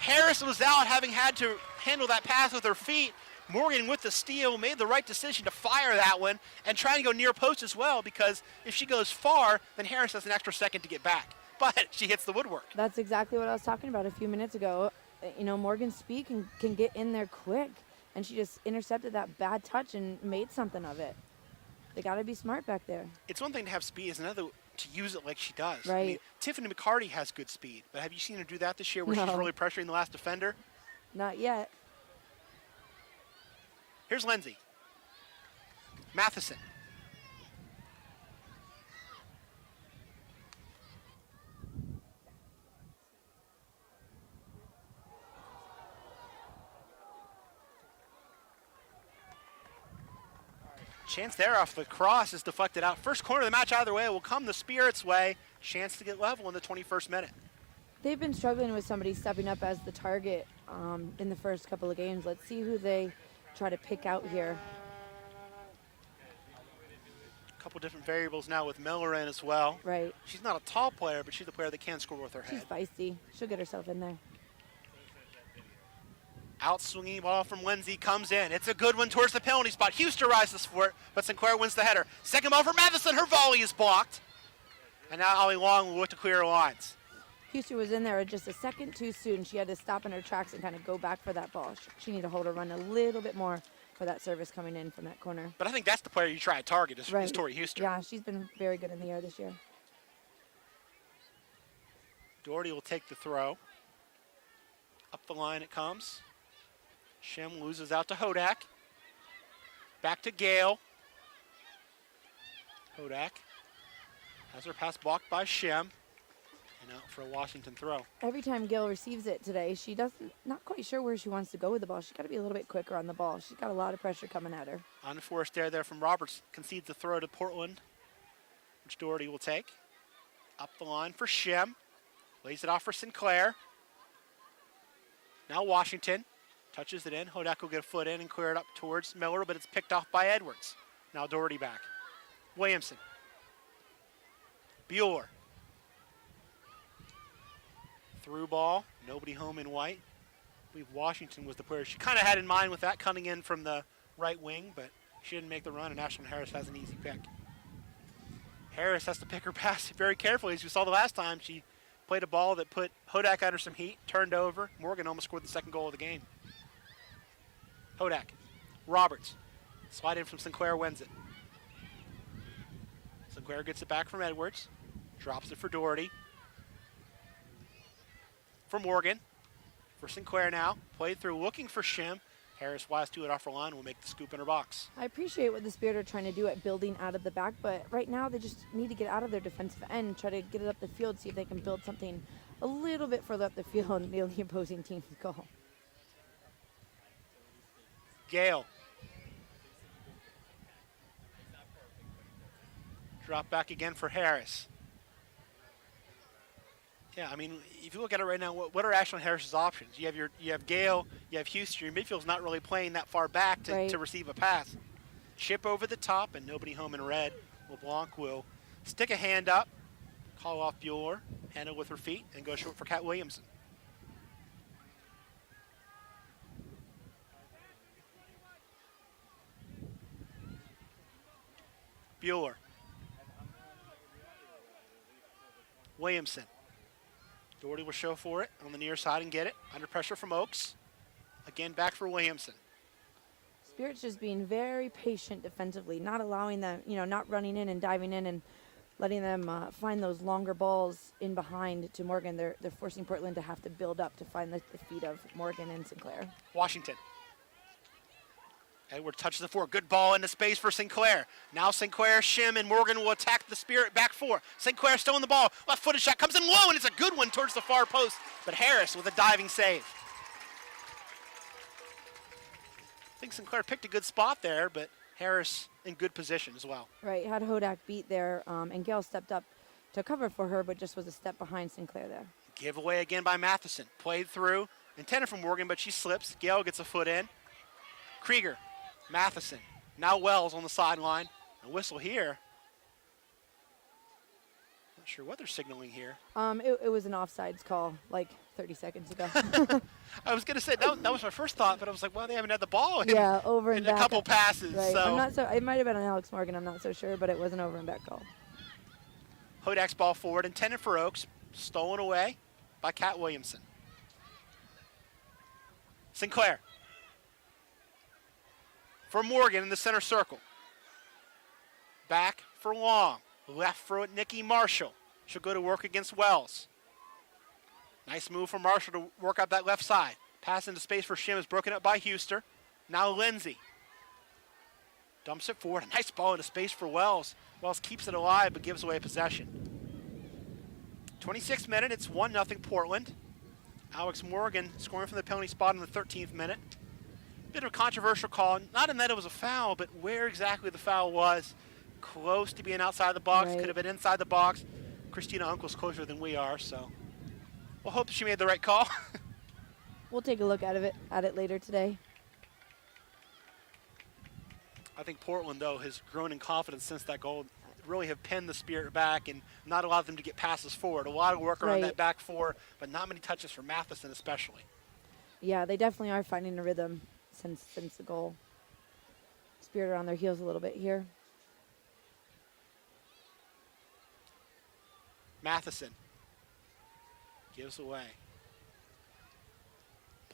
Harris was out, having had to handle that pass with her feet. Morgan with the steal made the right decision to fire that one and trying to go near post as well, because if she goes far, then Harris has an extra second to get back. But she hits the woodwork. That's exactly what I was talking about a few minutes ago. You know, Morgan's speed can get in there quick, and she just intercepted that bad touch and made something of it. They got to be smart back there. It's one thing to have speed, it's another to use it like she does. Right. I mean, Tiffany McCarty has good speed, but have you seen her do that this year where she's really pressuring the last defender? Not yet. Here's Lindsay. Matheson. Chance there off the cross is deflected out. First corner of the match either way will come the Spirit's way. Chance to get level in the 21st minute. They've been struggling with somebody stepping up as the target in the first couple of games. Let's see who they try to pick out here. A couple different variables now with Miller in as well. Right. She's not a tall player, but she's a player that can score with her She's head. feisty. She'll get herself in there. Out swinging ball from Lindsay comes in. It's a good one towards the penalty spot. Houston rises for it, but Sinclair wins the header. Second ball for Matheson. Her volley is blocked. And now Ollie Long will look to clear lines. Houston was in there just a second too soon. She had to stop in her tracks and kind of go back for that ball. She needed to hold her run a little bit more for that service coming in from that corner. But I think that's the player you try to target is, Right. is Tori Houston. Yeah, she's been very good in the air this year. Doherty will take the throw. Up the line it comes. Shem loses out to Hodak. Back to Gale. Hodak has her pass blocked by Shem. And out for a Washington throw. Every time Gill receives it today, she doesn't, not quite sure where she wants to go with the ball. She's got to be a little bit quicker on the ball. She's got a lot of pressure coming at her. Unforced there from Roberts. Concedes the throw to Portland, which Doherty will take. Up the line for Shem. Lays it off for Sinclair. Now Washington touches it in. Hodak will get a foot in and clear it up towards Miller, but it's picked off by Edwards. Now Doherty back. Williamson. Bueller. Through ball. Nobody home in white. I believe Washington was the player she kind of had in mind with that coming in from the right wing, but she didn't make the run, and Ashlyn Harris has an easy pick. Harris has to pick her pass very carefully. As we saw the last time, she played a ball that put Hodak under some heat, turned over. Morgan almost scored the second goal of the game. Hodak. Roberts. Slide in from Sinclair, wins it. Sinclair gets it back from Edwards. Drops it for Doherty. For Morgan. For Sinclair now. Played through, looking for Shem. Harris wise to it off her line, will make the scoop in her box. I appreciate what the Spirit are trying to do at building out of the back, but right now they just need to get out of their defensive end, try to get it up the field, see if they can build something a little bit further up the field and nail the opposing team's goal. Gale. Drop back again for Harris. Yeah, I mean, if you look at it right now, what are Ashlyn Harris's options? You have Gale, you have Houston. Your midfield's not really playing that far back to receive a pass. Chip over the top, and nobody home in red. LeBlanc will stick a hand up, call off Bueller, handle with her feet, and go short for Kat Williamson. Bueller. Williamson. Doherty will show for it on the near side and get it. Under pressure from Oaks. Again, back for Williamson. Spirit's just being very patient defensively, not allowing them, not running in and diving in and letting them find those longer balls in behind to Morgan. They're forcing Portland to have to build up to find the feet of Morgan and Sinclair. Washington. Edward touches the four. Good ball into space for Sinclair. Now Sinclair, Shim, and Morgan will attack the Spirit back four. Sinclair still in the ball. Left-footed shot comes in low, and it's a good one towards the far post. But Harris with a diving save. I think Sinclair picked a good spot there, but Harris in good position as well. Right, had Hodak beat there, and Gale stepped up to cover for her, but just was a step behind Sinclair there. Giveaway again by Matheson. Played through, intended for Morgan, but she slips. Gale gets a foot in. Krieger. Matheson. Now Wells on the sideline. A whistle here. Not sure what they're signaling here. It was an offsides call like 30 seconds ago. I was going to say, that was my first thought, but I was like, well, they haven't had the ball in, over and in back. a couple passes. Right. So. I'm not so. It might have been on Alex Morgan. I'm not so sure, but it was an over and back call. Hodak's ball forward, intended for Oaks. Stolen away by Kat Williamson. Sinclair. For Morgan in the center circle. Back for Long. Left for Nikki Marshall. She'll go to work against Wells. Nice move from Marshall to work out that left side. Pass into space for Shim is broken up by Huster. Now Lindsay. Dumps it forward. A nice ball into space for Wells. Wells keeps it alive but gives away possession. 26th minute, it's 1-0 Portland. Alex Morgan scoring from the penalty spot in the 13th minute. bit of a controversial call. Not in that it was a foul, but where exactly the foul was. Close to being outside the box. Right. Could have been inside the box. Christina Uncle's closer than we are, so we'll hope she made the right call. We'll take a look at it later today. I think Portland, though, has grown in confidence since that goal. Really have pinned the Spirit back and not allowed them to get passes forward. A lot of work around that back four, but not many touches for Matheson especially. Yeah, they definitely are finding a rhythm since the goal. Spirit are on their heels a little bit here. Matheson gives away.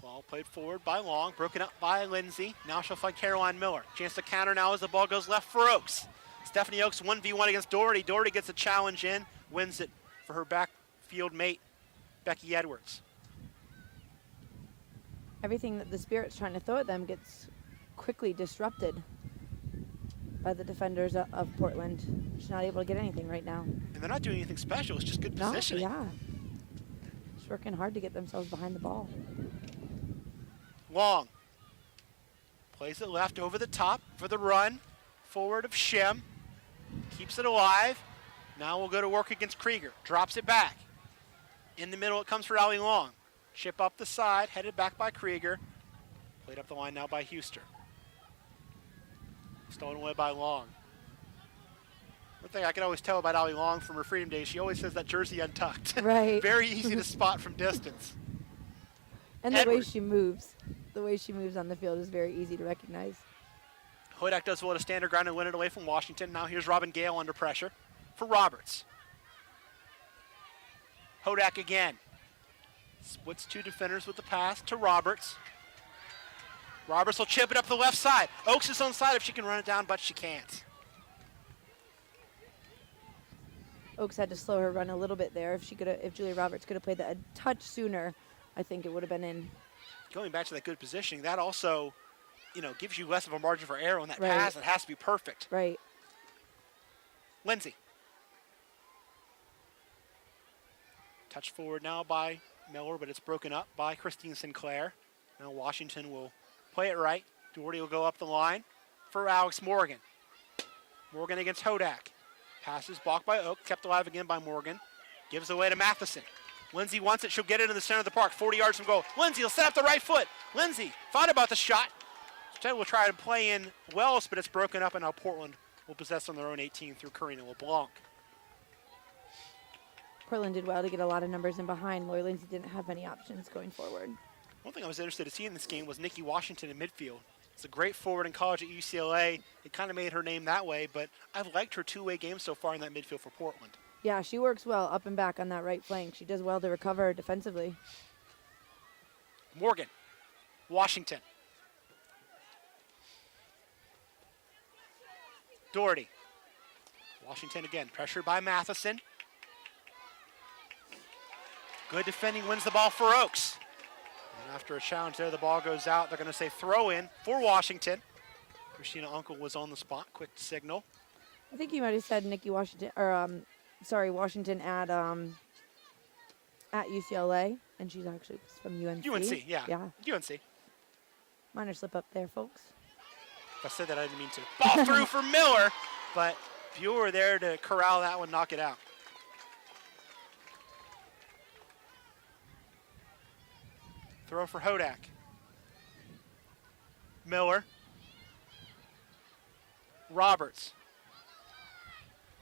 Ball played forward by Long, broken up by Lindsay. Now she'll find Caroline Miller. Chance to counter now as the ball goes left for Oaks. Stephanie Oaks 1v1 against Doherty. Doherty gets a challenge in, wins it for her backfield mate, Becky Edwards. Everything that the Spirit's trying to throw at them gets quickly disrupted by the defenders of Portland. She's not able to get anything right now. And they're not doing anything special. It's just good positioning. Yeah. Just working hard to get themselves behind the ball. Long plays it left over the top for the run. Forward of Shim. Keeps it alive. Now we'll go to work against Krieger. Drops it back. In the middle it comes for Allie Long. Chip up the side, headed back by Krieger. Played up the line now by Huster. Stolen away by Long. One thing I can always tell about Allie Long from her Freedom Days, she always says that jersey untucked. Right. Very easy to spot from distance. And the way she moves. The way she moves on the field is very easy to recognize. Hodak does well to stand her ground and win it away from Washington. Now here's Robin Gale under pressure for Roberts. Hodak again. Splits two defenders with the pass to Roberts. Roberts will chip it up the left side. Oaks is on side if she can run it down, but she can't. Oaks had to slow her run a little bit there. If Julia Roberts could have played that a touch sooner, I think it would have been in. Going back to that good positioning, that also, gives you less of a margin for error on that pass. It has to be perfect. Right. Lindsay. Touch forward now by Miller, but it's broken up by Christine Sinclair. Now Washington will play it right. Doherty will go up the line for Alex Morgan. Morgan against Hodak. Passes blocked by Oak, kept alive again by Morgan. Gives away to Matheson. Lindsay wants it. She'll get it in the center of the park, 40 yards from goal. Lindsay will set up the right foot. Lindsay thought about the shot. Instead, will try to play in Wells, but it's broken up, and now Portland will possess on their own 18 through Karina LeBlanc. Portland did well to get a lot of numbers in behind. Lori Lindsay didn't have many options going forward. One thing I was interested to see in this game was Nikki Washington in midfield. It's a great forward in college at UCLA. It kind of made her name that way, but I've liked her two-way game so far in that midfield for Portland. Yeah, she works well up and back on that right flank. She does well to recover defensively. Morgan, Washington. Doherty. Washington again, pressured by Matheson. Good defending, wins the ball for Oaks. And after a challenge there, the ball goes out. They're going to say throw in for Washington. Christina Uncle was on the spot, quick signal. I think you might have said Nikki Washington, or Washington at UCLA, and she's actually from UNC. UNC, yeah. UNC. Minor slip up there, folks. If I said that, I didn't mean to. Ball through for Miller, but Buer there to corral that one, knock it out. Throw for Hodak. Miller. Roberts.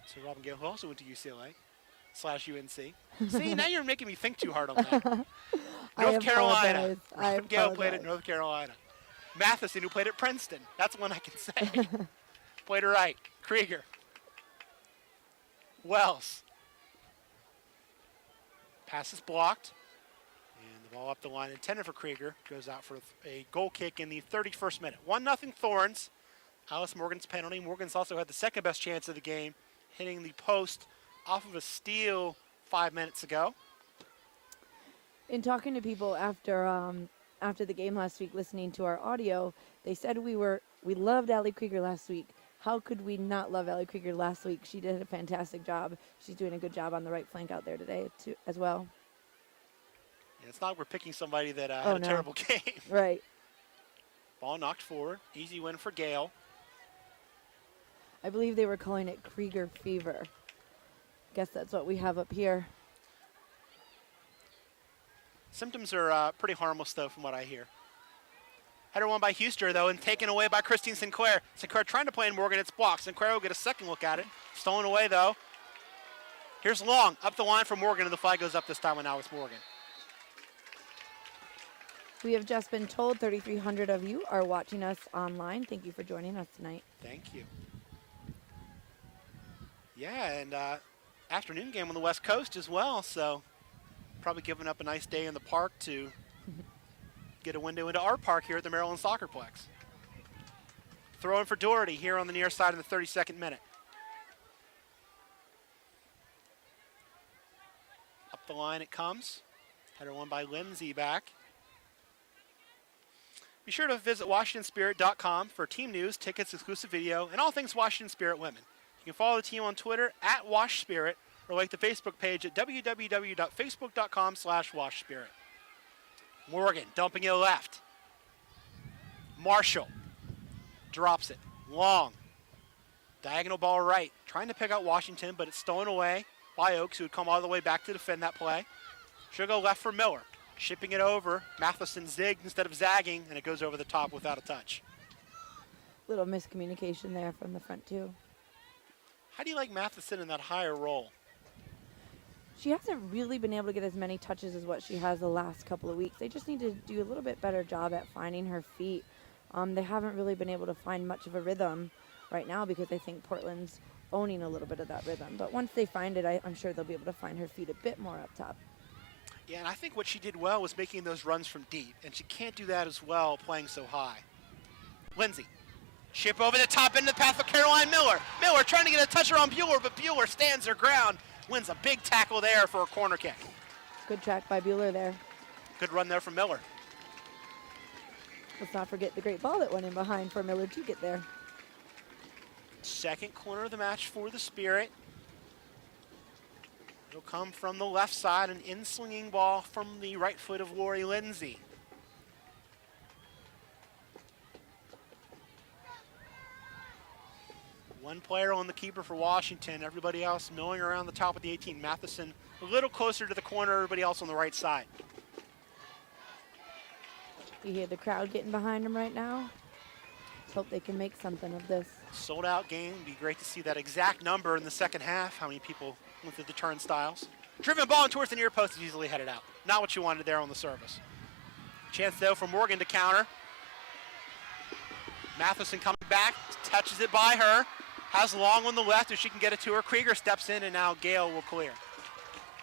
So Robin Gale, who also went to UCLA/UNC. See, now you're making me think too hard on that. North Carolina. Robin Gale played at North Carolina. Matheson, who played at Princeton. That's one I can say. Played her right. Krieger. Wells. Pass is blocked. And the ball up the line intended for Krieger. Goes out for a goal kick in the 31st minute. 1-0 Thorns. Alice Morgan's penalty. Morgan's also had the second best chance of the game, hitting the post off of a steal 5 minutes ago. In talking to people after the game last week, listening to our audio, they said we loved Allie Krieger last week. How could we not love Allie Krieger last week? She did a fantastic job. She's doing a good job on the right flank out there today too, as well. Yeah, it's not we're picking somebody that had a terrible game. Right. Ball knocked forward. Easy win for Gale. I believe they were calling it Krieger fever. Guess that's what we have up here. Symptoms are pretty harmless, though, from what I hear. Header won by Huster, though, and taken away by Christine Sinclair. Sinclair trying to play in Morgan. It's blocked. Sinclair will get a second look at it. Stolen away, though. Here's Long up the line for Morgan, and the flag goes up this time on Alex Morgan. We have just been told 3,300 of you are watching us online. Thank you for joining us tonight. Thank you. Yeah, and afternoon game on the West Coast as well, so probably giving up a nice day in the park to get a window into our park here at the Maryland Soccerplex. Throw in for Doherty here on the near side in the 32nd minute. Up the line it comes. Header won by Lindsay back. Be sure to visit WashingtonSpirit.com for team news, tickets, exclusive video, and all things Washington Spirit women. You can follow the team on Twitter at WashSpirit or like the Facebook page at www.facebook.com/WashSpirit. Morgan dumping it left. Marshall drops it. Long. Diagonal ball right. Trying to pick out Washington, but it's stolen away by Oaks, who would come all the way back to defend that play. Should go left for Miller. Shipping it over. Matheson zigged instead of zagging, and it goes over the top without a touch. Little miscommunication there from the front two. How do you like Matheson in that higher role? She hasn't really been able to get as many touches as what she has the last couple of weeks. They just need to do a little bit better job at finding her feet. They haven't really been able to find much of a rhythm right now because I think Portland's owning a little bit of that rhythm. But once they find it, I'm sure they'll be able to find her feet a bit more up top. Yeah, and I think what she did well was making those runs from deep, and she can't do that as well playing so high. Lindsay. Chip over the top into the path of Caroline Miller. Miller trying to get a touch on Bueller, but Bueller stands her ground. Wins a big tackle there for a corner kick. Good track by Bueller there. Good run there from Miller. Let's not forget the great ball that went in behind for Miller to get there. Second corner of the match for the Spirit. It'll come from the left side, an in-swinging ball from the right foot of Lori Lindsay. One player on the keeper for Washington, everybody else milling around the top of the 18. Matheson a little closer to the corner, everybody else on the right side. You hear the crowd getting behind him right now. Let's hope they can make something of this. Sold out game. Be great to see that exact number in the second half, how many people went through the turnstiles. Driven ball towards the near post is easily headed out. Not what you wanted there on the service. Chance though for Morgan to counter. Matheson coming back, touches it by her. Has Long on the left, if she can get it to her. Krieger steps in, and now Gale will clear.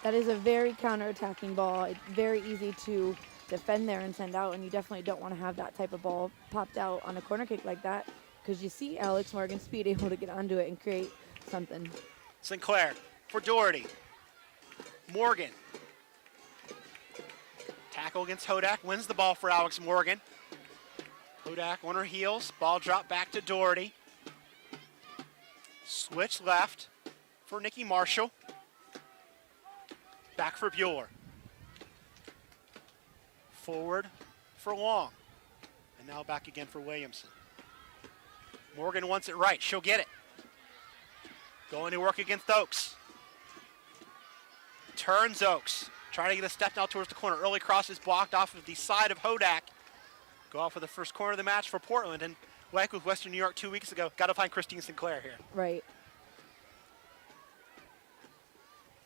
That is a very counter-attacking ball. It's very easy to defend there and send out, and you definitely don't want to have that type of ball popped out on a corner kick like that, because you see Alex Morgan's speed able to get onto it and create something. Sinclair for Doherty. Morgan. Tackle against Hodak, wins the ball for Alex Morgan. Hodak on her heels, ball dropped back to Doherty. Switch left for Nikki Marshall. Back for Bueller. Forward for Long. And now back again for Williamson. Morgan wants it right. She'll get it. Going to work against Oaks. Turns Oaks. Trying to get a step now towards the corner. Early cross is blocked off of the side of Hodak. Go off for the first corner of the match for Portland. And like with Western New York 2 weeks ago, got to find Christine Sinclair here. Right.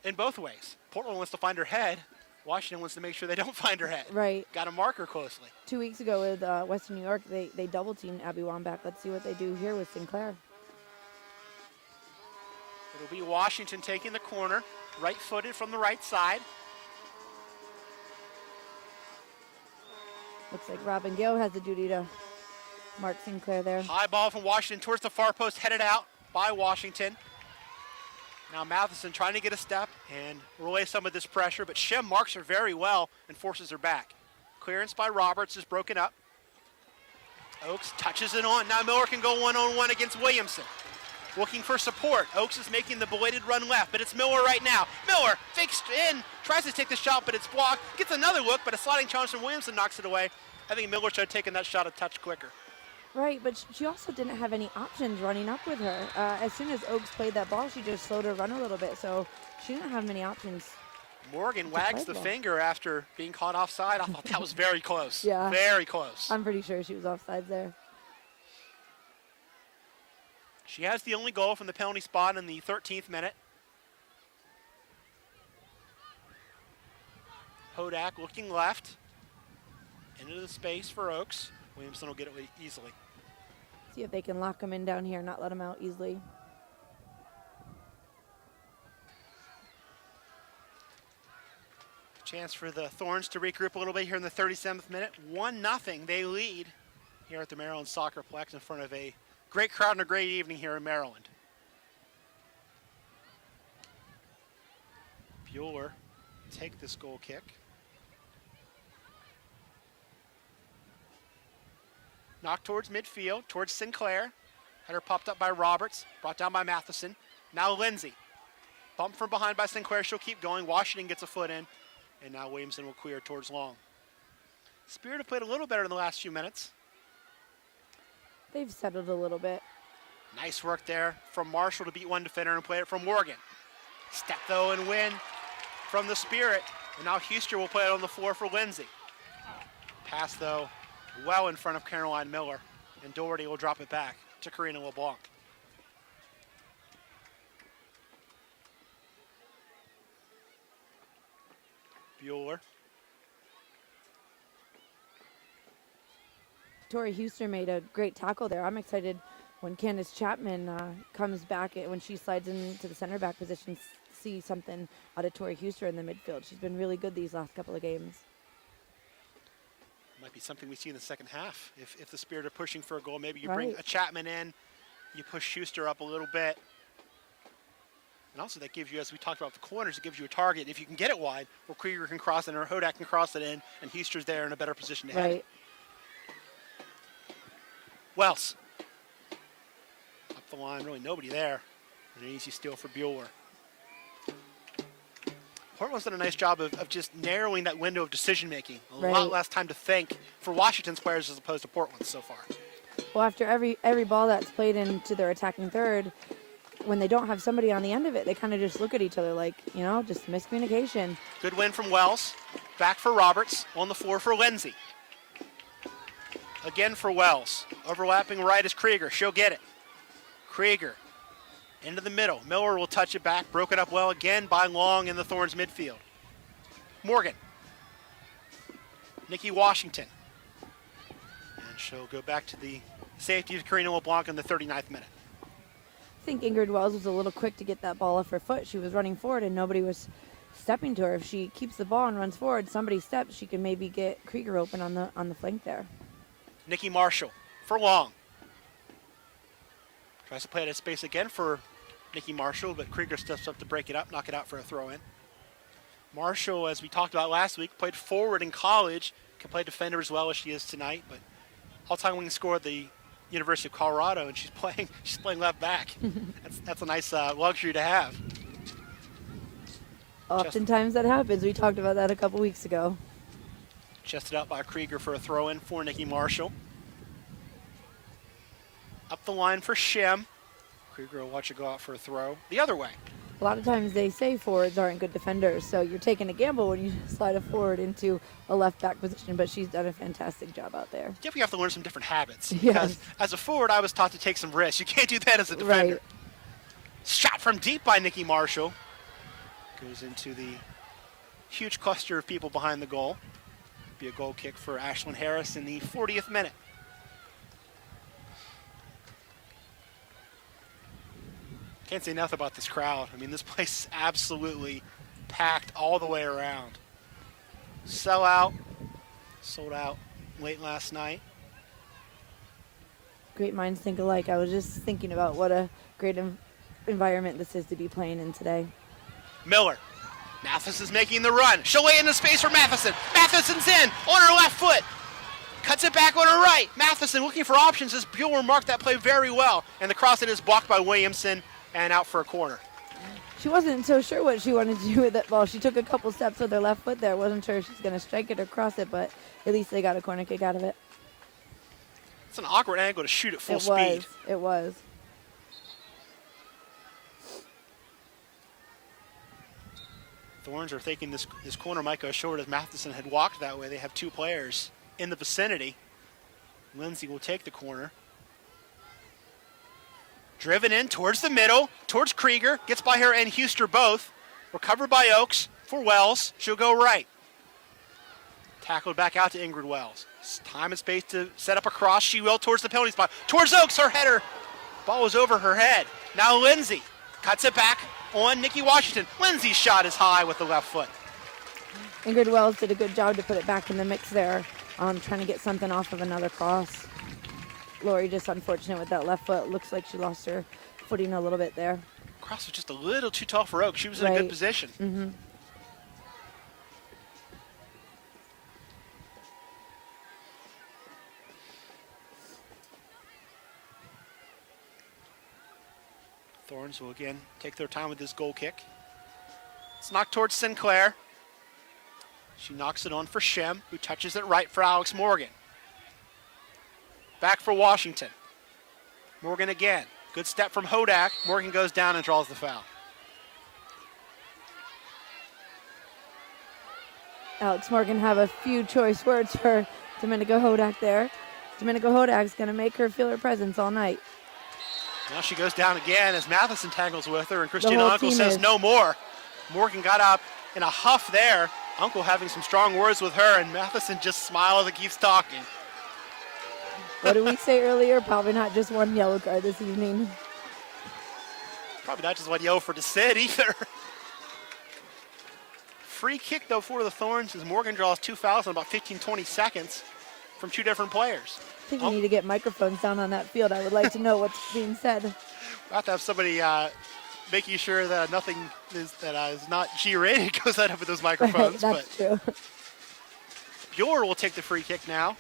In both ways. Portland wants to find her head. Washington wants to make sure they don't find her head. Right. Got to mark her closely. 2 weeks ago with Western New York, they double-teamed Abby Wambach. Let's see what they do here with Sinclair. It'll be Washington taking the corner. Right-footed from the right side. Looks like Robin Gale has the duty to mark Sinclair there. High ball from Washington towards the far post, headed out by Washington. Now Matheson trying to get a step and relay some of this pressure, but Shem marks her very well and forces her back. Clearance by Roberts is broken up. Oaks touches it on. Now Miller can go one-on-one against Williamson. Looking for support. Oaks is making the belated run left, but it's Miller right now. Miller fakes in, tries to take the shot, but it's blocked. Gets another look, but a sliding challenge from Williamson knocks it away. I think Miller should have taken that shot a touch quicker. Right, but she also didn't have any options running up with her. As soon as Oaks played that ball, she just slowed her run a little bit, so she didn't have many options. Morgan wags the finger after being caught offside. I thought that was very close. Yeah. Very close. I'm pretty sure she was offside there. She has the only goal from the penalty spot in the 13th minute. Hodak looking left. Into the space for Oaks. Williamson will get it easily. See if they can lock him in down here, not let him out easily. Chance for the Thorns to regroup a little bit here in the 37th minute. 1-0, they lead here at the Maryland Soccerplex in front of a great crowd and a great evening here in Maryland. Bueller take this goal kick. Knocked towards midfield, towards Sinclair. Header popped up by Roberts, brought down by Matheson. Now Lindsay. Bumped from behind by Sinclair, she'll keep going. Washington gets a foot in, and now Williamson will clear towards long. Spirit have played a little better in the last few minutes. They've settled a little bit. Nice work there from Marshall to beat one defender and play it from Morgan. Step though and win from the Spirit. And now Huster will play it on the floor for Lindsay. Pass though, well in front of Caroline Miller. And Doherty will drop it back to Karina LeBlanc. Bueller. Tori Huster made a great tackle there. I'm excited when Candace Chapman comes back, when she slides into the center back position, see something out of Tori Huster in the midfield. She's been really good these last couple of games. Might be something we see in the second half. If the Spirit are pushing for a goal, maybe you Right. bring a Chapman in, you push Schuster up a little bit. And also that gives you, as we talked about the corners, it gives you a target. If you can get it wide, where Krieger can cross it or Hodak can cross it in, and Huster's there in a better position to head it. Right. Wells. Up the line, really nobody there. And an easy steal for Bueller. Portland's done a nice job of just narrowing that window of decision making. A lot less time to think for Washington's players as opposed to Portland's so far. Well, after every ball that's played into their attacking third, when they don't have somebody on the end of it, they kind of just look at each other like, you know, just miscommunication. Good win from Wells. Back for Roberts. On the floor for Lindsay. Again for Wells. Overlapping right is Krieger. She'll get it. Krieger into the middle. Miller will touch it back. Broke it up well again by Long in the Thorns midfield. Morgan. Nikki Washington. And she'll go back to the safety of Karina LeBlanc in the 39th minute. I think Ingrid Wells was a little quick to get that ball off her foot. She was running forward and nobody was stepping to her. If she keeps the ball and runs forward, somebody steps, she can maybe get Krieger open on the flank there. Nikki Marshall for Long. Tries to play it at space again for Nikki Marshall, but Krieger steps up to break it up, knock it out for a throw-in. Marshall, as we talked about last week, played forward in college, can play defender as well as she is tonight, but all-time winning scorer at the University of Colorado, and she's playing left back. That's a nice luxury to have. Oftentimes that happens. We talked about that a couple weeks ago. Chested out by Krieger for a throw-in for Nikki Marshall. Up the line for Shem. Krieger will watch it go out for a throw the other way. A lot of times they say forwards aren't good defenders, so you're taking a gamble when you slide a forward into a left back position, but she's done a fantastic job out there. Yeah, we have to learn some different habits. Yes. Because as a forward, I was taught to take some risks. You can't do that as a defender. Right. Shot from deep by Nikki Marshall. Goes into the huge cluster of people behind the goal. Be a goal kick for Ashlyn Harris in the 40th minute. Can't say enough about this crowd. I mean, this place is absolutely packed all the way around. Sell out. Sold out late last night. Great minds think alike. I was just thinking about what a great environment this is to be playing in today. Miller. Matheson's making the run. She'll lay into space for Matheson. Matheson's in on her left foot. Cuts it back on her right. Matheson looking for options as Bueller marked that play very well. And the cross is blocked by Williamson and out for a corner. She wasn't so sure what she wanted to do with that ball. She took a couple steps with her left foot there. Wasn't sure if she's going to strike it or cross it, but at least they got a corner kick out of it. It's an awkward angle to shoot at full It speed. was. It was. Thorns are thinking this corner might go short as Matheson had walked that way. They have two players in the vicinity. Lindsay will take the corner. Driven in towards the middle, towards Krieger. Gets by her and Huster both. Recovered by Oakes for Wells. She'll go right. Tackled back out to Ingrid Wells. Time and space to set up a cross. She will towards the penalty spot. Towards Oakes, her header. Ball was over her head. Now Lindsay cuts it back on Nikki Washington. Lindsay's shot is high with the left foot. Ingrid Wells did a good job to put it back in the mix there, trying to get something off of another cross. Lori just unfortunate with that left foot. Looks like she lost her footing a little bit there. Cross was just a little too tall for Oakes. She was in a good position. Mm-hmm. Thorns will again take their time with this goal kick. It's knocked towards Sinclair. She knocks it on for Shem, who touches it right for Alex Morgan. Back for Washington. Morgan again. Good step from Hodak. Morgan goes down and draws the foul. Alex Morgan have a few choice words for Domenico Hodak there. Domenico Hodak's going to make her feel her presence all night. Now she goes down again as Matheson tangles with her, and Christina whole Uncle team says is. no more. Morgan got up in a huff there. Uncle having some strong words with her, and Matheson just smiles and keeps talking. What did we say earlier? Probably not just one yellow card this evening. Probably not just one yellow for dissent either. Free kick, though, for the Thorns as Morgan draws two fouls in about 15, 20 seconds from two different players. I think we need to get microphones down on that field. I would like to know what's being said. We'll have to have somebody making sure that nothing is not G-rated goes out with those microphones. That's true. Bueller will take the free kick now.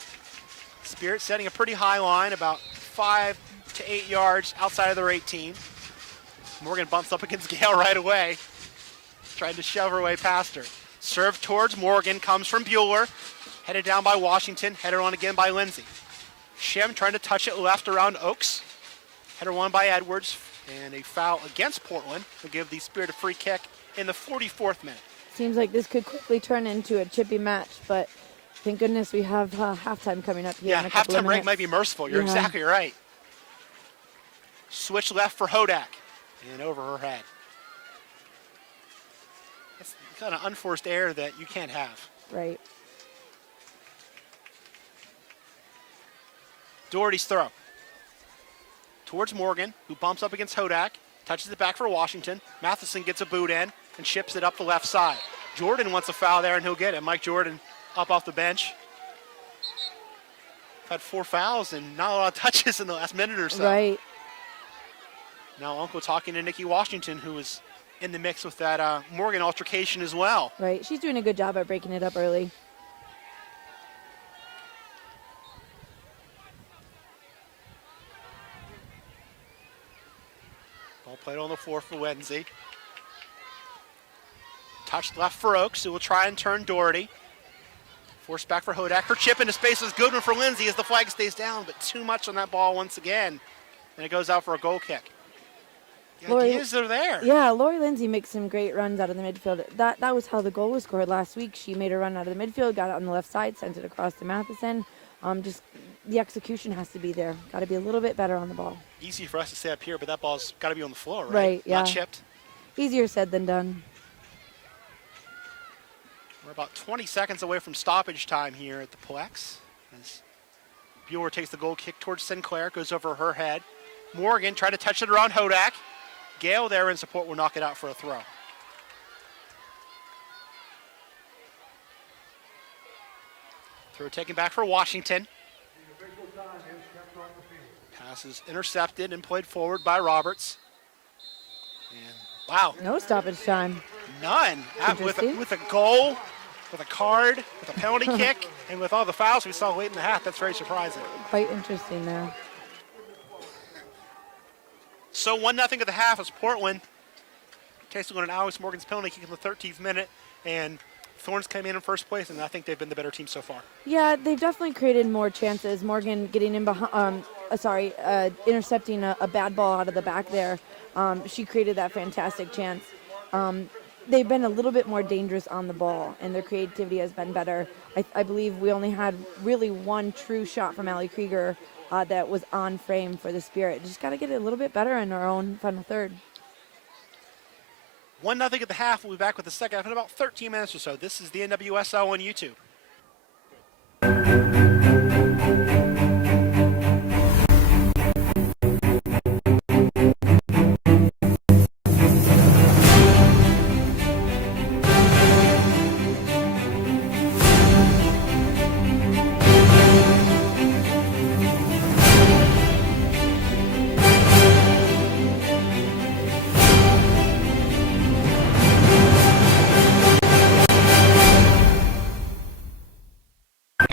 Spirit setting a pretty high line, about 5 to 8 yards outside of their 18. Morgan bumps up against Gale right away, trying to shove her way past her. Serve towards Morgan, comes from Bueller. Headed down by Washington, headed on again by Lindsay. Shem trying to touch it left around Oakes. Header won by Edwards, and a foul against Portland will give the Spirit a free kick in the 44th minute. Seems like this could quickly turn into a chippy match, but thank goodness we have halftime coming up here. Yeah, in a couple of halftime break minutes. might be merciful. You're exactly right. Switch left for Hodak, and over her head. That's kind of unforced error that you can't have. Right. Doherty's throw. Towards Morgan, who bumps up against Hodak, touches it back for Washington. Matheson gets a boot in and ships it up the left side. Jordan wants a foul there, and he'll get it. Mike Jordan up off the bench. Had 4 fouls and not a lot of touches in the last minute or so. Right. Now Uncle talking to Nikki Washington, who was in the mix with that Morgan altercation as well. Right. She's doing a good job at breaking it up early. Ball played on the floor for Wednesday. Touched left for Oakes, who will try and turn Doherty. Forced back for Hodak. Her chip into space is good one for Lindsay as the flag stays down, but too much on that ball once again. And it goes out for a goal kick. The ideas are there. Yeah, Lori Lindsay makes some great runs out of the midfield. That was how the goal was scored last week. She made a run out of the midfield, got it on the left side, sent it across to Matheson. Just the execution has to be there. Got to be a little bit better on the ball. Easy for us to say up here, but that ball's got to be on the floor, right? Right, yeah. Not chipped. Easier said than done. We're about 20 seconds away from stoppage time here at the Plex. As Bueller takes the goal kick towards Sinclair, goes over her head. Morgan trying to touch it around Hodak. Gale there in support will knock it out for a throw. Throw taken back for Washington. Pass is intercepted and played forward by Roberts. And wow. No stoppage time. None. With a goal, with a card, with a penalty kick, and with all the fouls we saw late in the half, that's very surprising. Quite interesting there. So 1-0 at the half as Portland takes on an Alex Morgan's penalty kick in the 13th minute, and Thorns came in first place, and I think they've been the better team so far. Yeah, they've definitely created more chances. Morgan getting in behind, intercepting a bad ball out of the back there. She created that fantastic chance. They've been a little bit more dangerous on the ball, and their creativity has been better. I believe we only had really one true shot from Allie Krieger that was on frame for the Spirit. Just got to get it a little bit better in our own final third. 1-0 at the half. We'll be back with the second half in about 13 minutes or so. This is the NWSL on YouTube.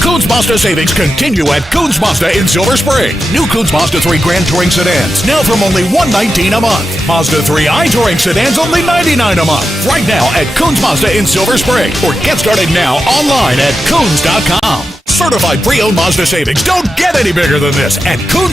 Coons Mazda savings continue at Coons Mazda in Silver Spring. New Coons Mazda 3 Grand Touring sedans, now from only $119 a month. Mazda 3 i-Touring sedans, only $99 a month. Right now at Coons Mazda in Silver Spring. Or get started now online at Coons.com. Certified pre-owned Mazda savings don't get any bigger than this at Coons.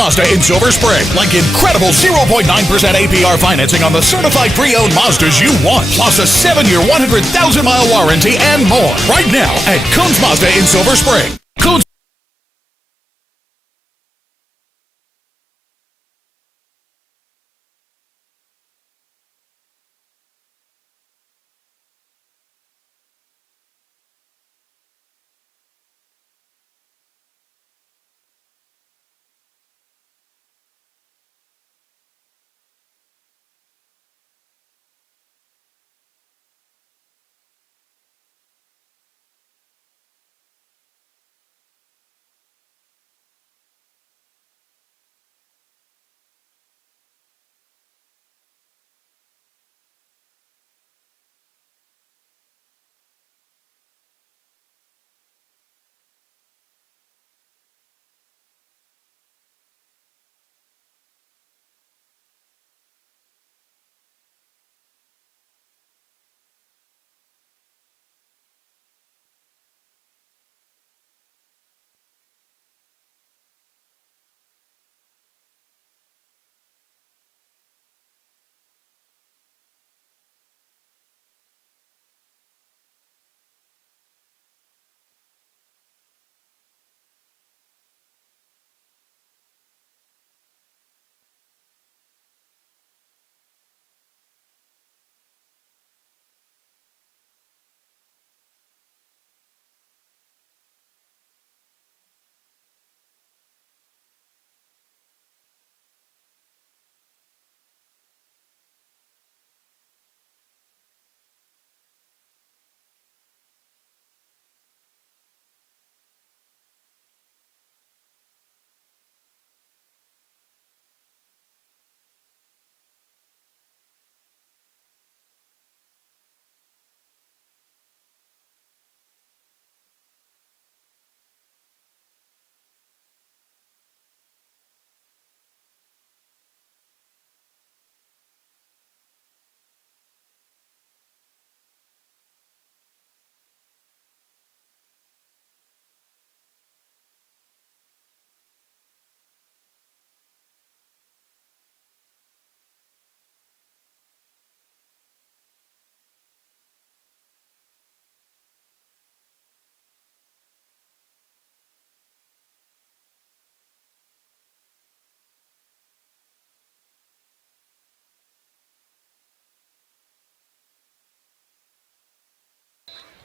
Mazda in Silver Spring. Like incredible 0.9% APR financing on the certified pre-owned Mazdas you want. Plus a 7-year, 100,000-mile warranty and more. Right now at Coons Mazda in Silver Spring. Coons.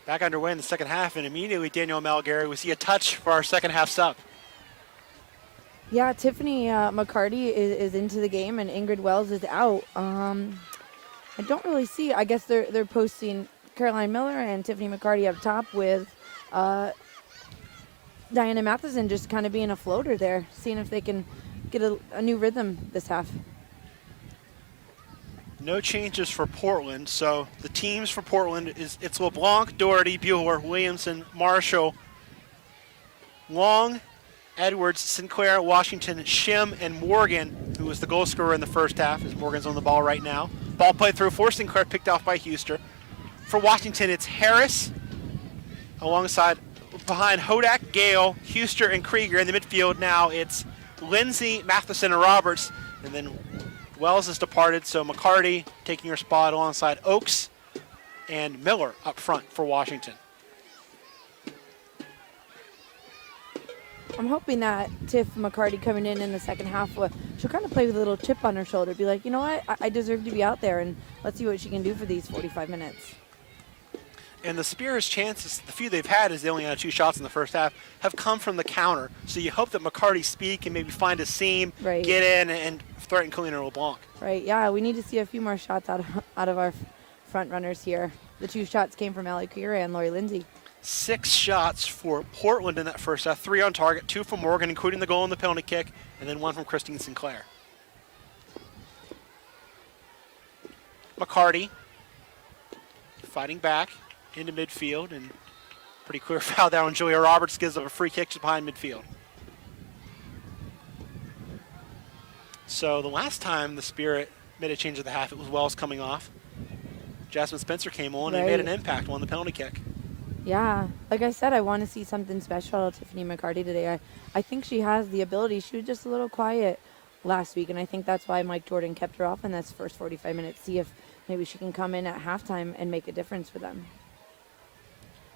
Back underway in the second half, and immediately Daniel Malgary, we see a touch for our second half sub. Yeah, Tiffany McCarty is into the game, and Ingrid Wells is out. I don't really see. I guess they're posting Caroline Miller and Tiffany McCarty up top with Diana Matheson just kind of being a floater there, seeing if they can get a new rhythm this half. No changes for Portland, so the teams for Portland it's LeBlanc, Doherty, Bueller, Williamson, Marshall, Long, Edwards, Sinclair, Washington, Shim, and Morgan, who was the goal scorer in the first half, as Morgan's on the ball right now. Ball played through for Sinclair, picked off by Huster. For Washington, it's Harris, behind Hodak, Gale, Huster, and Krieger. In the midfield now, it's Lindsay, Matheson, and Roberts, and then Wells has departed, so McCarty taking her spot alongside Oakes and Miller up front for Washington. I'm hoping that Tiff McCarty coming in the second half, she'll kind of play with a little chip on her shoulder, be like, you know what, I deserve to be out there, and let's see what she can do for these 45 minutes. And the Spears' chances, the few they've had, is they only had 2 shots in the first half, have come from the counter. So you hope that McCarty's speed can maybe find a seam, get in, and threaten Colleen or LeBlanc. Right, yeah, we need to see a few more shots out of our front runners here. The 2 shots came from Allie Krieger and Lori Lindsay. 6 shots for Portland in that first half, 3 on target, 2 from Morgan, including the goal and the penalty kick, and then 1 from Christine Sinclair. McCarty fighting back into midfield, and pretty clear foul there on Julia Roberts, gives up a free kick to behind midfield. So the last time the Spirit made a change of the half, it was Wells coming off. Jasmine Spencer came on and made an impact on the penalty kick. Yeah, like I said, I want to see something special out of Tiffany McCarty today. I think she has the ability. She was just a little quiet last week, and I think that's why Mike Jordan kept her off in this first 45 minutes. See if maybe she can come in at halftime and make a difference for them.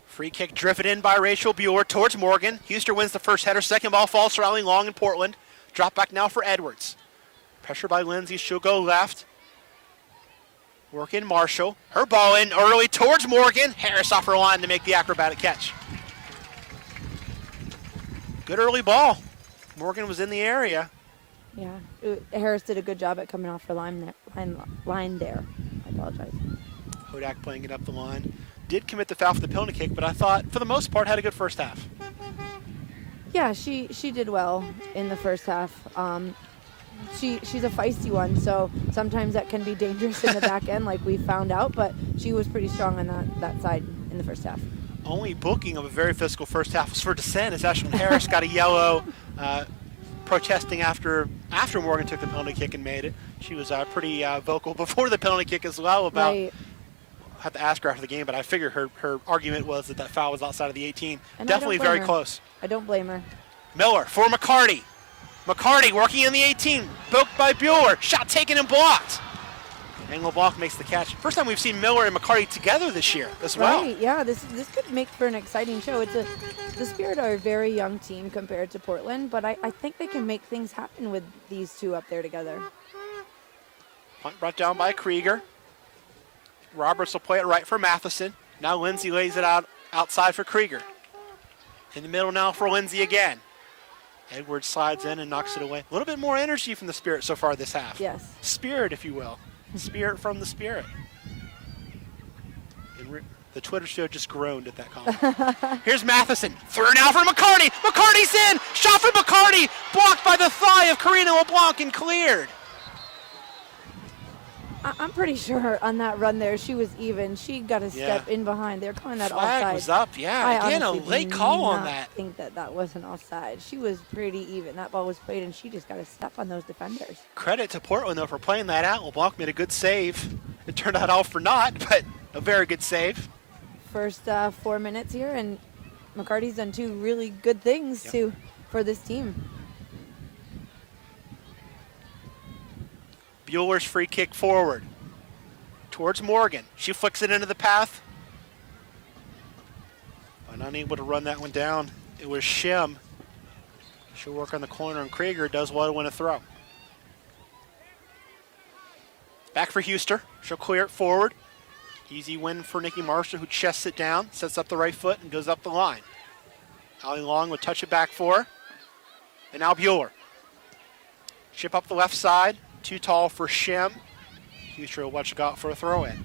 Free kick driven in by Rachel Bueller towards Morgan. Houston wins the first header. Second ball falls to Riley Long in Portland. Drop back now for Edwards. Pressure by Lindsay. She'll go left. Work in Marshall. Her ball in early towards Morgan. Harris off her line to make the acrobatic catch. Good early ball. Morgan was in the area. Yeah, Harris did a good job at coming off her line there. I apologize. Hodak playing it up the line. Did commit the foul for the penalty kick, but I thought, for the most part, had a good first half. Yeah, she did well in the first half. She's a feisty one, so sometimes that can be dangerous in the back end, like we found out, but she was pretty strong on that side in the first half. Only booking of a very physical first half was for dissent, as Ashlyn Harris got a yellow protesting after Morgan took the penalty kick and made it. She was pretty vocal before the penalty kick as well about... Right. I have to ask her after the game, but I figured her argument was that foul was outside of the 18. And definitely very close. I don't blame her. Miller for McCarty. McCarty working in the 18. Poked by Bueller. Shot taken and blocked. Angle block makes the catch. First time we've seen Miller and McCarty together this year as well. Right, yeah, this could make for an exciting show. The Spirit are a very young team compared to Portland, but I think they can make things happen with these two up there together. Punt brought down by Krieger. Roberts will play it right for Matheson. Now Lindsay lays it out outside for Krieger. In the middle now for Lindsay again. Edwards slides in and knocks it away. A little bit more energy from the Spirit so far this half. Yes. Spirit, if you will. Spirit from the Spirit. The Twitter show just groaned at that comment. Here's Matheson. Through now for McCarty. McCarty's in. Shot for McCarty. Blocked by the thigh of Karina LeBlanc and cleared. I'm pretty sure on that run there, she was even. She got a step in behind. They're calling that offside. Flag was up, yeah. Again, a late call on that. I think that wasn't offside. She was pretty even. That ball was played, and she just got a step on those defenders. Credit to Portland, though, for playing that out. LeBlanc made a good save. It turned out all for naught, but a very good save. First 4 minutes here, and McCarty's done two really good things, too, for this team. Bueller's free kick forward towards Morgan. She flicks it into the path, but unable to run that one down. It was Shim. She'll work on the corner, and Krieger does well to win a throw. Back for Huster. She'll clear it forward. Easy win for Nikki Marshall, who chests it down, sets up the right foot, and goes up the line. Allie Long would touch it back for her. And now Bueller. Chip up the left side. Too tall for Shim. Huster will watch it out for a throw-in.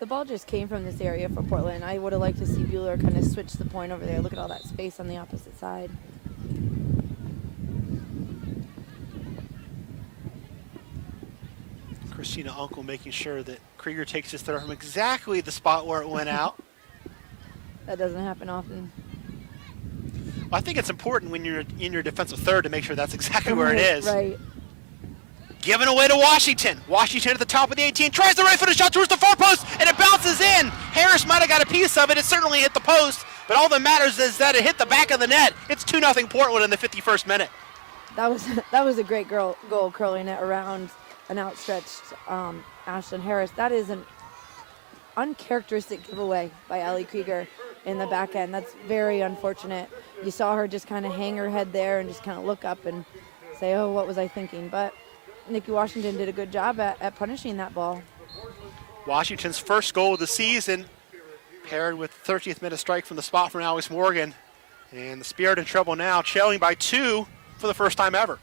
The ball just came from this area for Portland. I would have liked to see Bueller kind of switch the point over there. Look at all that space on the opposite side. Christina Uncle making sure that Krieger takes his throw from exactly the spot where it went out. That doesn't happen often. I think it's important when you're in your defensive third to make sure that's exactly where it is. Right. Given away to Washington. Washington at the top of the 18. Tries the right footed shot towards the far post, and it bounces in. Harris might have got a piece of it. It certainly hit the post, but all that matters is that it hit the back of the net. It's 2-0 Portland in the 51st minute. That was a great goal curling it around an outstretched Ashlyn Harris. That is an uncharacteristic giveaway by Allie Krieger in the back end. That's very unfortunate. You saw her just kind of hang her head there and just kind of look up and say, oh, what was I thinking? But Nikki Washington did a good job at punishing that ball. Washington's first goal of the season, paired with 30th minute strike from the spot from Alex Morgan. And the Spirit in trouble now, trailing by 2 for the first time ever.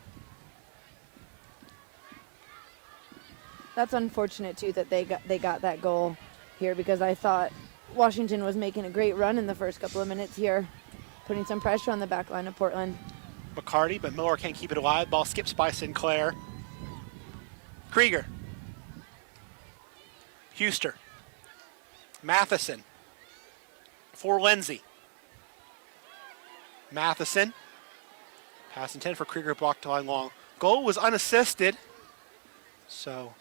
That's unfortunate, too, that they got that goal here, because I thought Washington was making a great run in the first couple of minutes here, putting some pressure on the back line of Portland. McCarty, but Miller can't keep it alive. Ball skips by Sinclair. Krieger. Huster. Matheson. For Lindsay. Matheson. Pass intended for Krieger, blocked to line long. Goal was unassisted. So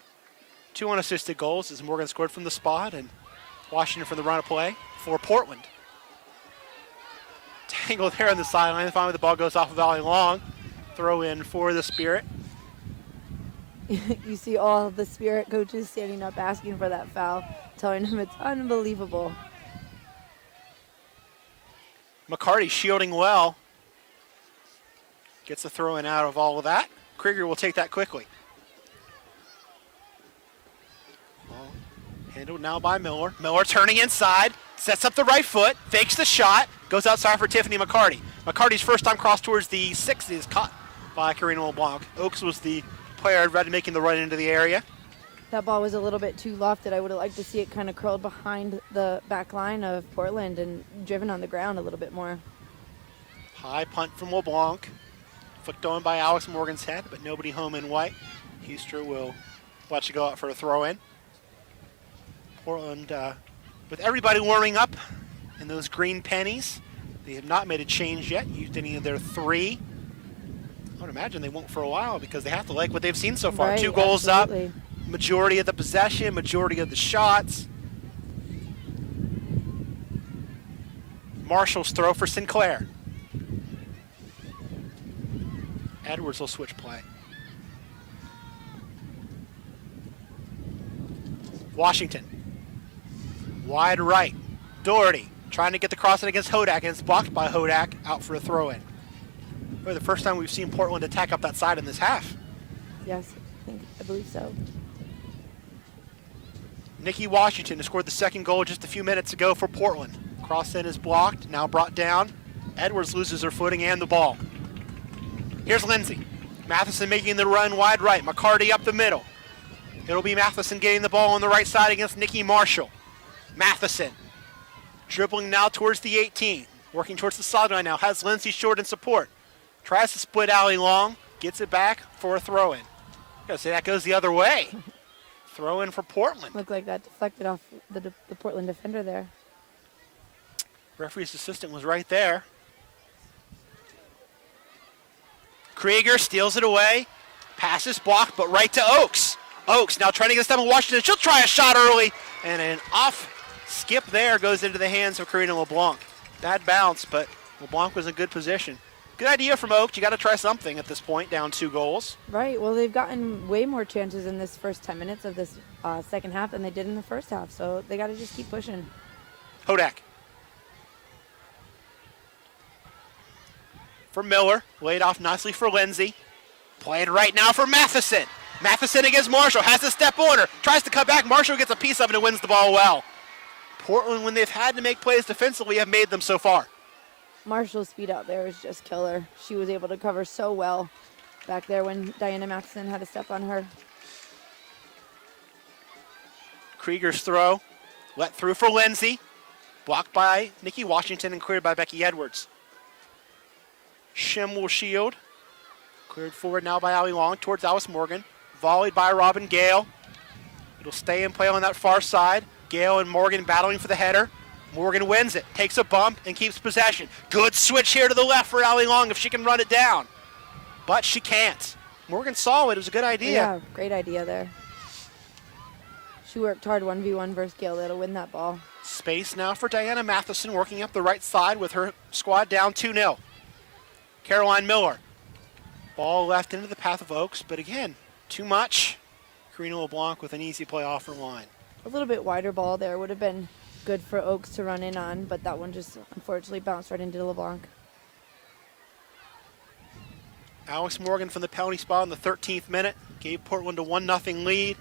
2 unassisted goals as Morgan scored from the spot, and Washington for the run of play for Portland. Tangle there on the sideline. Finally, the ball goes off of Allie Long. Throw in for the Spirit. You see all the Spirit coaches standing up asking for that foul, telling them it's unbelievable. McCarty shielding well. Gets the throw in out of all of that. Krieger will take that quickly. Ball handled now by Miller. Miller turning inside, sets up the right foot, fakes the shot, goes outside for Tiffany McCarty. McCarty's first time cross towards the 6 is caught by Karina LeBlanc. Oaks was the player ready making the run into the area. That ball was a little bit too lofted. I would have liked to see it kind of curled behind the back line of Portland and driven on the ground a little bit more. High punt from LeBlanc. Flicked on by Alex Morgan's head, but nobody home in white. Huster will watch it go out for a throw-in. Portland, with everybody warming up in those green pennies, they have not made a change yet, used any of their 3. I would imagine they won't for a while because they have to like what they've seen so far. Right, 2 goals absolutely. up, majority of the possession, majority of the shots. Marshall's throw for Sinclair. Edwards will switch play. Washington. Wide right. Doherty trying to get the cross in against Hodak, and it's blocked by Hodak, out for a throw-in. Really the first time we've seen Portland attack up that side in this half. Yes, I believe so. Nikki Washington has scored the second goal just a few minutes ago for Portland. Cross in is blocked, now brought down. Edwards loses her footing and the ball. Here's Lindsay. Matheson making the run wide right. McCarty up the middle. It'll be Matheson getting the ball on the right side against Nikki Marshall. Matheson dribbling now towards the 18. Working towards the sideline now. Has Lindsay short in support. Tries to split Allie Long. Gets it back for a throw-in. Gotta say that goes the other way. Throw-in for Portland. Looked like that deflected off the Portland defender there. Referee's assistant was right there. Krieger steals it away. Pass is blocked, but right to Oaks. Oaks now trying to get a step on Washington. She'll try a shot early, and an off skip there goes into the hands of Karina LeBlanc. Bad bounce, but LeBlanc was in good position. Good idea from Oaks. You got to try something at this point, down 2 goals. Right. Well, they've gotten way more chances in this first 10 minutes of this second half than they did in the first half, so they got to just keep pushing. Hodak. For Miller, laid off nicely for Lindsay. Played right now for Matheson. Matheson against Marshall, has to step on her, tries to cut back. Marshall gets a piece of it and wins the ball well. Portland, when they've had to make plays defensively, have made them so far. Marshall's speed out there is just killer. She was able to cover so well back there when Diana Matheson had to step on her. Krieger's throw, let through for Lindsay. Blocked by Nikki Washington and cleared by Becky Edwards. Shim will shield. Cleared forward now by Allie Long towards Alice Morgan. Volleyed by Robin Gale. It'll stay in play on that far side. Gale and Morgan battling for the header. Morgan wins it, takes a bump, and keeps possession. Good switch here to the left for Allie Long if she can run it down. But she can't. Morgan saw it. It was a good idea. Yeah, great idea there. She worked hard 1v1 versus Gale. That'll win that ball. Space now for Diana Matheson working up the right side with her squad down 2-0. Caroline Miller. Ball left into the path of Oaks, but again, too much. Karina LeBlanc with an easy play off her line. A little bit wider ball there would have been good for Oaks to run in on, but that one just unfortunately bounced right into LeBlanc. Alex Morgan from the penalty spot in the 13th minute gave Portland a 1-0 lead.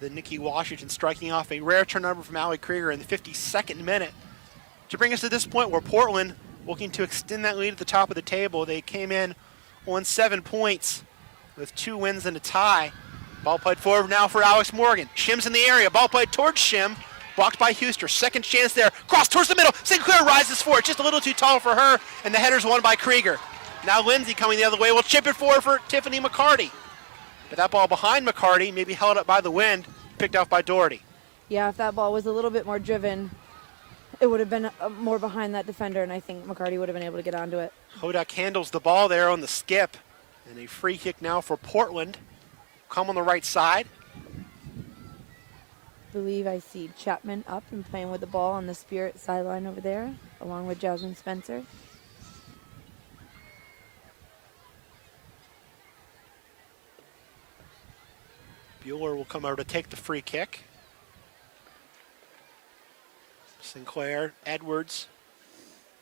Then Nikki Washington striking off a rare turnover from Allie Krieger in the 52nd minute to bring us to this point where Portland looking to extend that lead at the top of the table. They came in on 7 points with 2 wins and a tie. Ball played forward now for Alex Morgan. Shim's in the area. Ball played towards Shim. Blocked by Huster. Second chance there. Cross towards the middle. Sinclair rises for it. Just a little too tall for her. And the header's won by Krieger. Now Lindsay coming the other way. Will chip it forward for Tiffany McCarty. But that ball behind McCarty, maybe held up by the wind, picked off by Doherty. Yeah, if that ball was a little bit more driven, it would have been more behind that defender, and I think McCarty would have been able to get onto it. Hodak handles the ball there on the skip. And a free kick now for Portland. Come on the right side. believe I see Chapman up and playing with the ball on the Spirit sideline over there, along with Jasmine Spencer. Bueller will come over to take the free kick. Sinclair, Edwards,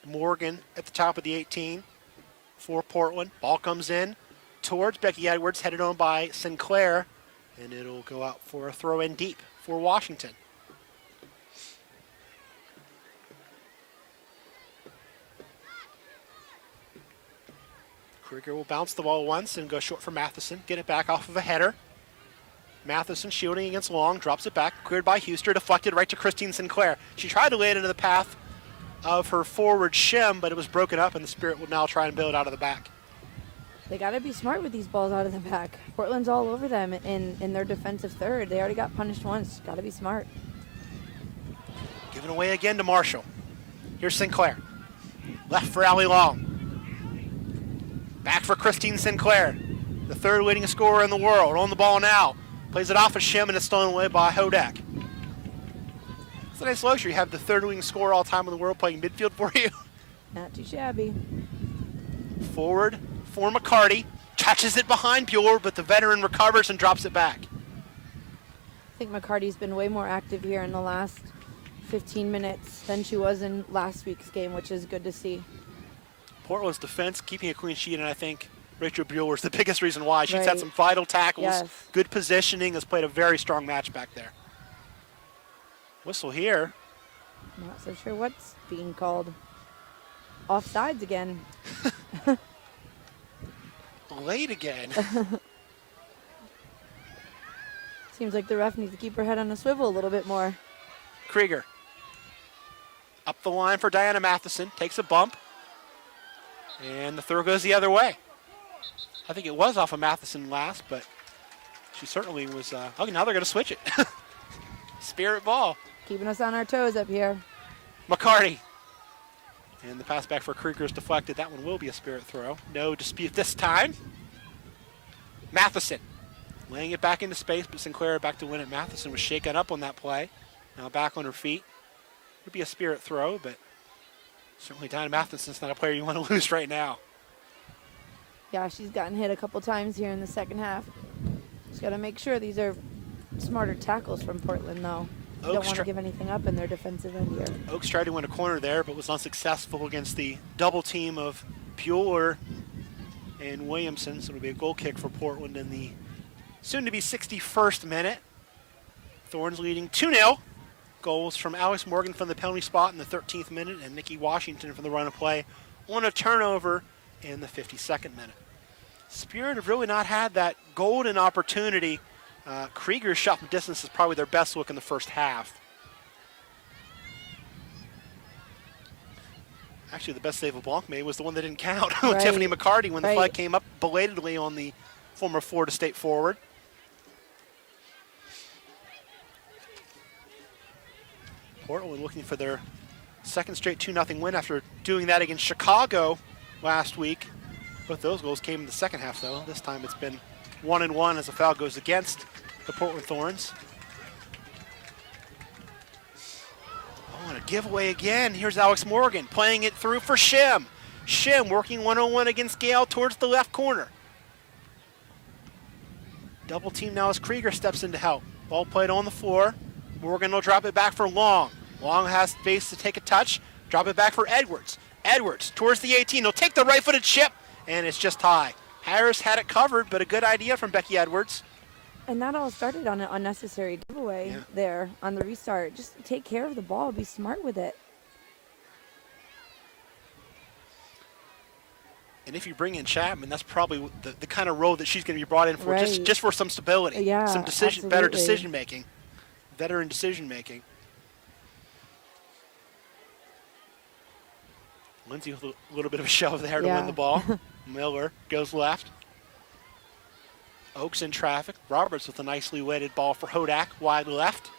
Morgan at the top of the 18 for Portland. Ball comes in towards Becky Edwards, headed on by Sinclair, and it'll go out for a throw in deep for Washington. Krieger will bounce the ball once and go short for Matheson. Get it back off of a header. Matheson shielding against Long, drops it back, cleared by Huster, deflected right to Christine Sinclair. She tried to lay it into the path of her forward Shim, but it was broken up, and the Spirit will now try and build out of the back. They got to be smart with these balls out of the back. Portland's all over them in their defensive third. They already got punished once. Got to be smart. Given away again to Marshall. Here's Sinclair. Left for Allie Long. Back for Christine Sinclair, the third leading scorer in the world. On the ball now. Plays it off of Shim, and it's stolen away by Hodak. It's a nice luxury. You have the third leading scorer all time in the world playing midfield for you. Not too shabby. Forward for McCarty. Touches it behind Bueller, but the veteran recovers and drops it back. I think McCarty's been way more active here in the last 15 minutes than she was in last week's game, which is good to see. Portland's defense keeping a clean sheet, and I think Rachel Bueller is the biggest reason why. She's Right. had some vital tackles, Yes. good positioning, has played a very strong match back there. Whistle here. Not so sure what's being called. Offsides again. Late again. Seems like the ref needs to keep her head on a swivel a little bit more. Krieger. Up the line for Diana Matheson. Takes a bump. And the throw goes the other way. I think it was off of Matheson last, but she certainly was. Oh, now they're going to switch it. Spirit ball. Keeping us on our toes up here. McCarty. And the pass back for Krieger is deflected. That one will be a Spirit throw. No dispute this time. Matheson laying it back into space, but Sinclair back to win it. Matheson was shaken up on that play. Now back on her feet. Would be a Spirit throw, but certainly Diana Matheson's not a player you want to lose right now. Yeah, she's gotten hit a couple times here in the second half. She's got to make sure these are smarter tackles from Portland, though. You don't want to give anything up in their defensive end here. Oaks tried to win a corner there, but was unsuccessful against the double team of Bueller and Williamson. So it'll be a goal kick for Portland in the soon-to-be 61st minute. Thorns leading 2-0. Goals from Alex Morgan from the penalty spot in the 13th minute and Nikki Washington from the run of play on a turnover in the 52nd minute. Spirit have really not had that golden opportunity. Krieger's shot from distance is probably their best look in the first half. Actually, the best save LeBlanc made was the one that didn't count with Right. Tiffany McCarty when the Right. flag came up belatedly on the former Florida State forward. Portland looking for their second straight 2-0 win after doing that against Chicago last week. Both those goals came in the second half, though. This time it's been 1-1 as a foul goes against the Portland Thorns. Oh, and a giveaway again. Here's Alex Morgan playing it through for Shim. Shim working one-on-one against Gale towards the left corner. Double team now as Krieger steps in to help. Ball played on the floor. Morgan will drop it back for Long. Long has space to take a touch. Drop it back for Edwards. Edwards towards the 18. He'll take the right-footed chip, and it's just high. Harris had it covered, but a good idea from Becky Edwards. And that all started on an unnecessary giveaway there on the restart. Just take care of the ball. Be smart with it. And if you bring in Chapman, that's probably the kind of role that she's going to be brought in for, Right. just for some stability, Yeah, some better absolutely. decision making, veteran decision making. Lindsay with a little bit of a shove there to win the ball. Miller goes left. Oaks in traffic. Roberts with a nicely weighted ball for Hodak, wide left.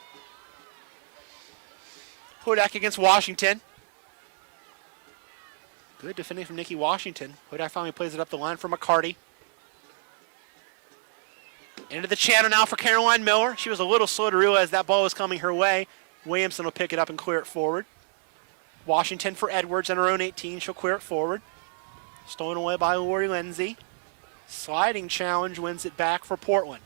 Hodak against Washington. Good defending from Nikki Washington. Hodak finally plays it up the line for McCarty. Into the channel now for Caroline Miller. She was a little slow to realize that ball was coming her way. Williamson will pick it up and clear it forward. Washington for Edwards in her own 18. She'll clear it forward. Stolen away by Lori Lindsay. Sliding challenge wins it back for Portland.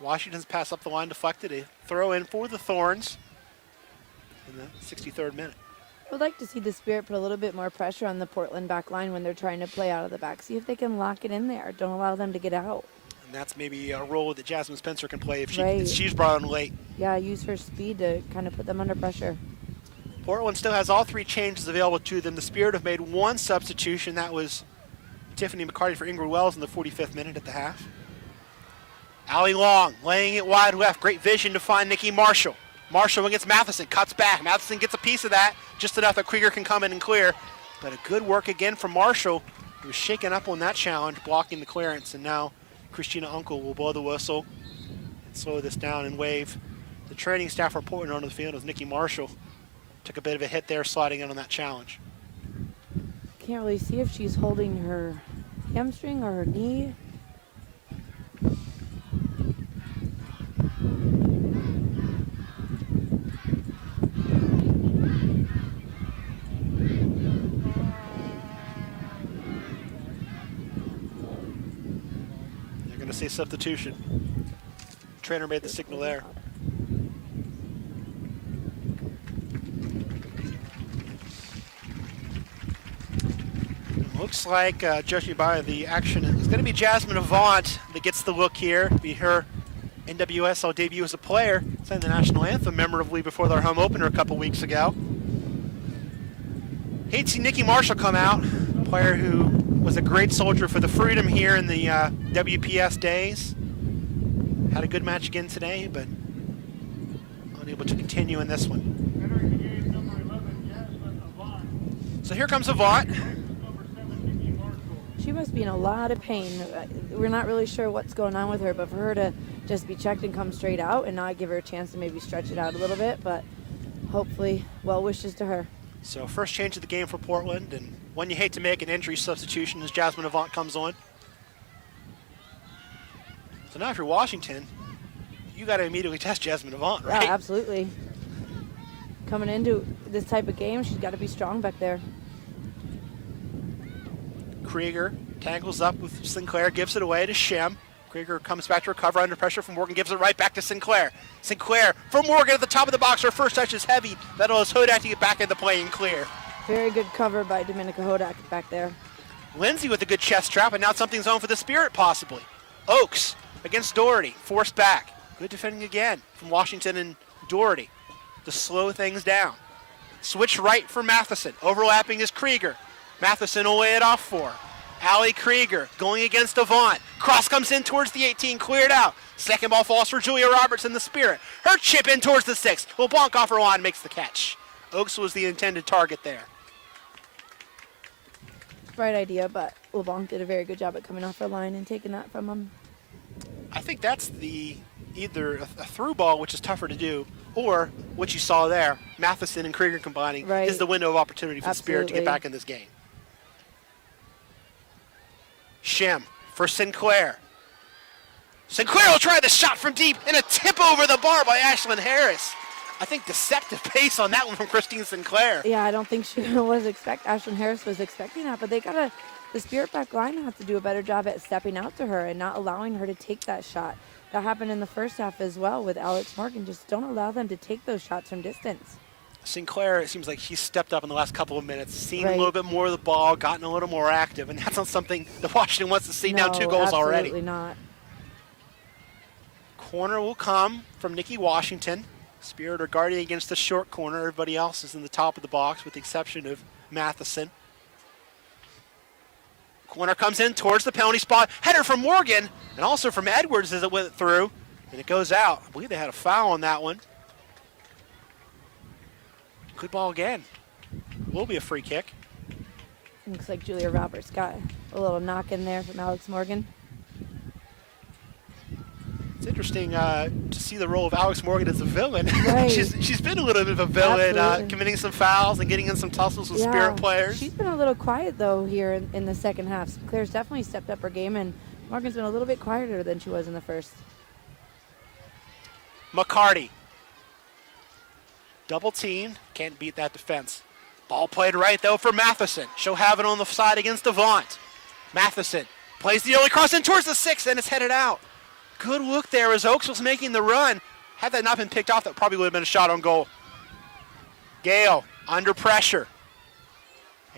Washington's pass up the line deflected. A throw in for the Thorns in the 63rd minute. I would like to see the Spirit put a little bit more pressure on the Portland back line when they're trying to play out of the back. See if they can lock it in there. Don't allow them to get out. And that's maybe a role that Jasmine Spencer can play if Right. she's brought on late. Yeah, use her speed to kind of put them under pressure. Portland still has all three changes available to them. The Spirit have made one substitution. That was Tiffany McCarty for Ingrid Wells in the 45th minute at the half. Allie Long laying it wide left. Great vision to find Nikki Marshall. Marshall against Matheson, cuts back. Matheson gets a piece of that, just enough that Krieger can come in and clear. But a good work again from Marshall, who was shaken up on that challenge, blocking the clearance. And now Christina Unkel will blow the whistle and slow this down and wave the training staff for Portland onto the field as Nikki Marshall took a bit of a hit there, sliding in on that challenge. Can't really see if she's holding her hamstring or her knee. They're going to say substitution. Trainer made the signal there. Looks like, judging by the action, it's going to be Jasmine Avant that gets the look here. Be her NWSL debut as a player, sang the national anthem memorably before their home opener a couple weeks ago. Hate to see Nikki Marshall come out, a player who was a great soldier for the Freedom here in the WPS days. Had a good match again today, but unable to continue in this one. So here comes Avant. She must be in a lot of pain. We're not really sure what's going on with her, but for her to just be checked and come straight out and not give her a chance to maybe stretch it out a little bit, but hopefully well wishes to her. So first change of the game for Portland, and one you hate to make, an injury substitution as Jasmine Avant comes on. So now if you're Washington, you got to immediately test Jasmine Avant, right? Yeah, absolutely. Coming into this type of game, she's got to be strong back there. Krieger tangles up with Sinclair, gives it away to Shem. Krieger comes back to recover under pressure from Morgan, gives it right back to Sinclair. Sinclair for Morgan at the top of the box. Her first touch is heavy. That allows Hodak to get back into play and clear. Very good cover by Dominica Hodak back there. Lindsay with a good chest trap, and now something's on for the Spirit possibly. Oakes against Doherty, forced back. Good defending again from Washington and Doherty to slow things down. Switch right for Matheson. Overlapping is Krieger. Matheson will lay it off for her. Allie Krieger going against Avant. Cross comes in towards the 18, cleared out. Second ball falls for Julia Roberts in the Spirit. Her chip in towards the 6. LeBlanc off her line makes the catch. Oakes was the intended target there. Right idea, but LeBlanc did a very good job at coming off her line and taking that from him. I think that's either a through ball, which is tougher to do, or what you saw there, Matheson and Krieger combining, Right. is the window of opportunity for the Spirit to get Absolutely. back in this game. Shem for Sinclair. Sinclair will try the shot from deep and a tip over the bar by Ashlyn Harris. I think deceptive pace on that one from Christine Sinclair. Yeah, I don't think she Ashlyn Harris was expecting that, but the Spirit back line has to do a better job at stepping out to her and not allowing her to take that shot. That happened in the first half as well with Alex Morgan. Just don't allow them to take those shots from distance. Sinclair, it seems like she's stepped up in the last couple of minutes, seen Right. a little bit more of the ball, gotten a little more active, and that's not something that Washington wants to see. No, Down 2 goals already. absolutely not. Corner will come from Nikki Washington. Spirit are guarding against the short corner. Everybody else is in the top of the box with the exception of Matheson. Corner comes in towards the penalty spot. Header from Morgan and also from Edwards as it went through. And it goes out. I believe they had a foul on that one. Good ball again. Will be a free kick. Looks like Julia Roberts got a little knock in there from Alex Morgan. It's interesting to see the role of Alex Morgan as a villain. Right. she's been a little bit of a villain, Absolutely. committing some fouls and getting in some tussles with Spirit players. She's been a little quiet, though, here in the second half. Claire's definitely stepped up her game, and Morgan's been a little bit quieter than she was in the first. McCarty. Double teamed. Can't beat that defense. Ball played right, though, for Matheson. She'll have it on the side against Avant. Matheson plays the early cross in towards the 6, and it's headed out. Good look there as Oaks was making the run. Had that not been picked off, that probably would have been a shot on goal. Gale under pressure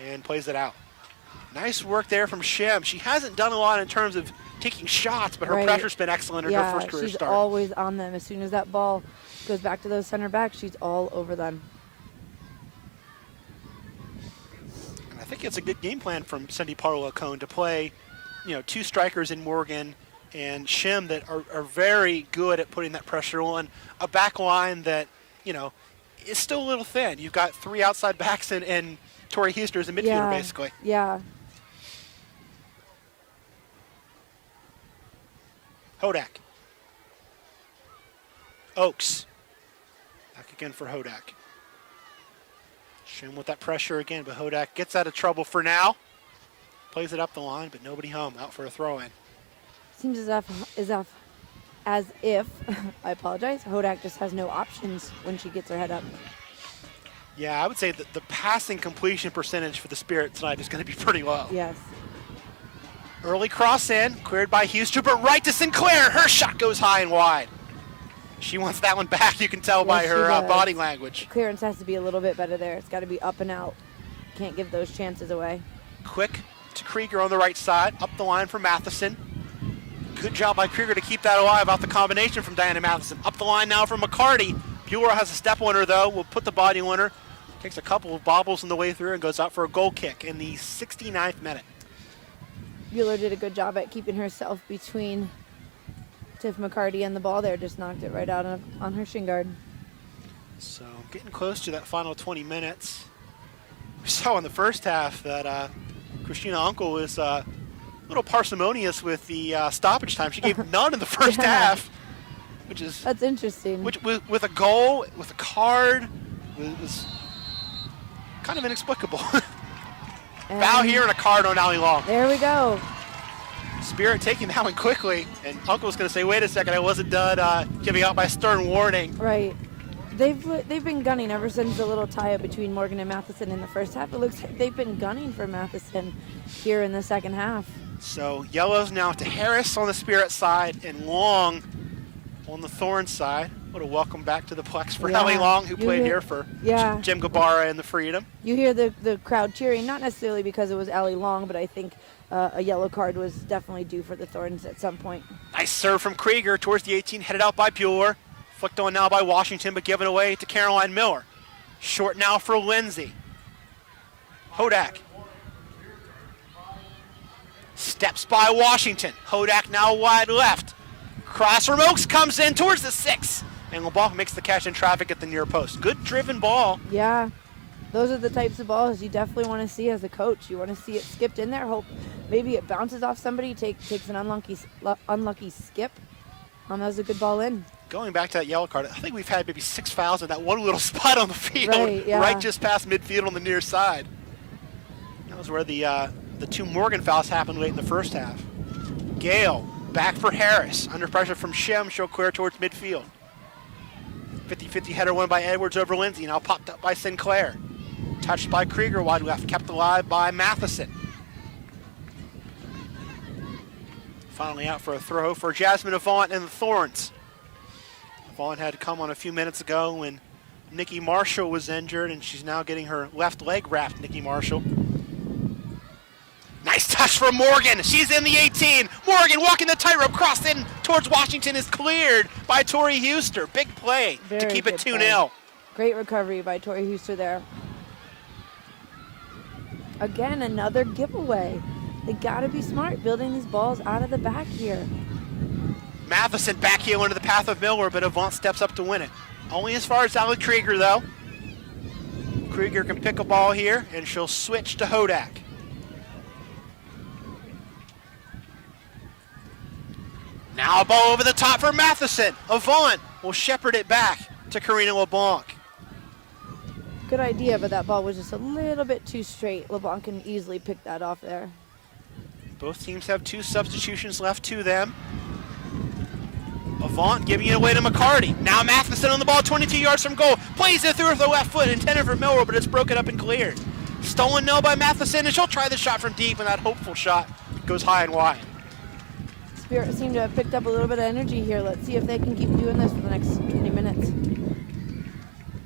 and plays it out. Nice work there from Shem. She hasn't done a lot in terms of taking shots, but her pressure's been excellent in her first career start. She's always on them. As soon as that ball goes back to those center backs, she's all over them. And I think it's a good game plan from Cindy Parlow-Cone to play, two strikers in Morgan and Shem that are very good at putting that pressure on a back line that, is still a little thin. You've got 3 outside backs and Tori Huster as a midfielder, basically. Yeah. Hodak. Oaks. Back again for Hodak. Shem with that pressure again, but Hodak gets out of trouble for now. Plays it up the line, but nobody home. Out for a throw-in. Seems as if I apologize, Hodak just has no options when she gets her head up. Yeah, I would say that the passing completion percentage for the Spirit tonight is going to be pretty low. Yes. Early cross in, cleared by Huster, but right to Sinclair. Her shot goes high and wide. She wants that one back, you can tell by her body language. The clearance has to be a little bit better there. It's got to be up and out. Can't give those chances away. Quick to Krieger on the right side, up the line for Matheson. Good job by Krieger to keep that alive off the combination from Diana Matheson. Up the line now from McCarty. Bueller has a step on her, though. Will put the body on her. Takes a couple of bobbles on the way through and goes out for a goal kick in the 69th minute. Bueller did a good job at keeping herself between Tiff McCarty and the ball there. Just knocked it right out on her shin guard. So getting close to that final 20 minutes. We saw in the first half that Christina Unkel was a little parsimonious with the stoppage time. She gave none in the first half, which is... That's interesting. Which with a goal, with a card, was kind of inexplicable. Foul here and a card on Ali Long. There we go. Spirit taking that one quickly, and Uncle's going to say, wait a second, I wasn't done giving out my stern warning. Right. They've been gunning ever since the little tie-up between Morgan and Matheson in the first half. It looks like they've been gunning for Matheson here in the second half. So yellows now to Harris on the Spirit side and Long on the Thorns side. What a welcome back to the Plex for Ali Long, who played here for Jim Gabara and the Freedom. You hear the crowd cheering, not necessarily because it was Ali Long, but I think a yellow card was definitely due for the Thorns at some point. Nice serve from Krieger towards the 18, headed out by Bueller. Flicked on now by Washington, but given away to Caroline Miller. Short now for Lindsay. Hodak. Steps by Washington. Hodak now wide left. Cross from Oaks comes in towards the 6. And LeBlanc makes the catch in traffic at the near post. Good driven ball. Yeah, those are the types of balls you definitely want to see as a coach. You want to see it skipped in there. Hope maybe it bounces off somebody, takes an unlucky skip. That was a good ball in. Going back to that yellow card, I think we've had maybe 6 fouls in that one little spot on the field, right just past midfield on the near side. That was where the 2 Morgan fouls happened late in the first half. Gale back for Harris. Under pressure from Shem, she'll clear towards midfield. 50-50 header won by Edwards over Lindsay, now popped up by Sinclair. Touched by Krieger, wide left, kept alive by Matheson. Finally out for a throw for Jasmine Avant and the Thorns. Vaughn had come on a few minutes ago when Nikki Marshall was injured, and she's now getting her left leg wrapped, Nikki Marshall. Nice touch from Morgan. She's in the 18. Morgan walking the tightrope, crossed in towards Washington, is cleared by Tori Huster. Big play to keep it 2-0. Great recovery by Tori Huster there. Again, another giveaway. They got to be smart building these balls out of the back here. Matheson back heel into the path of Miller, but Avant steps up to win it. Only as far as Ali Krieger, though. Krieger can pick a ball here, and she'll switch to Hodak. Now a ball over the top for Matheson. Avant will shepherd it back to Karina LeBlanc. Good idea, but that ball was just a little bit too straight. LeBlanc can easily pick that off there. Both teams have 2 substitutions left to them. Avant giving it away to McCarty. Now Matheson on the ball, 22 yards from goal. Plays it through with the left foot, intended for Miller, but it's broken up and cleared. Stolen no by Matheson, and she'll try the shot from deep, and that hopeful shot goes high and wide. Spirit seem to have picked up a little bit of energy here. Let's see if they can keep doing this for the next 20 minutes.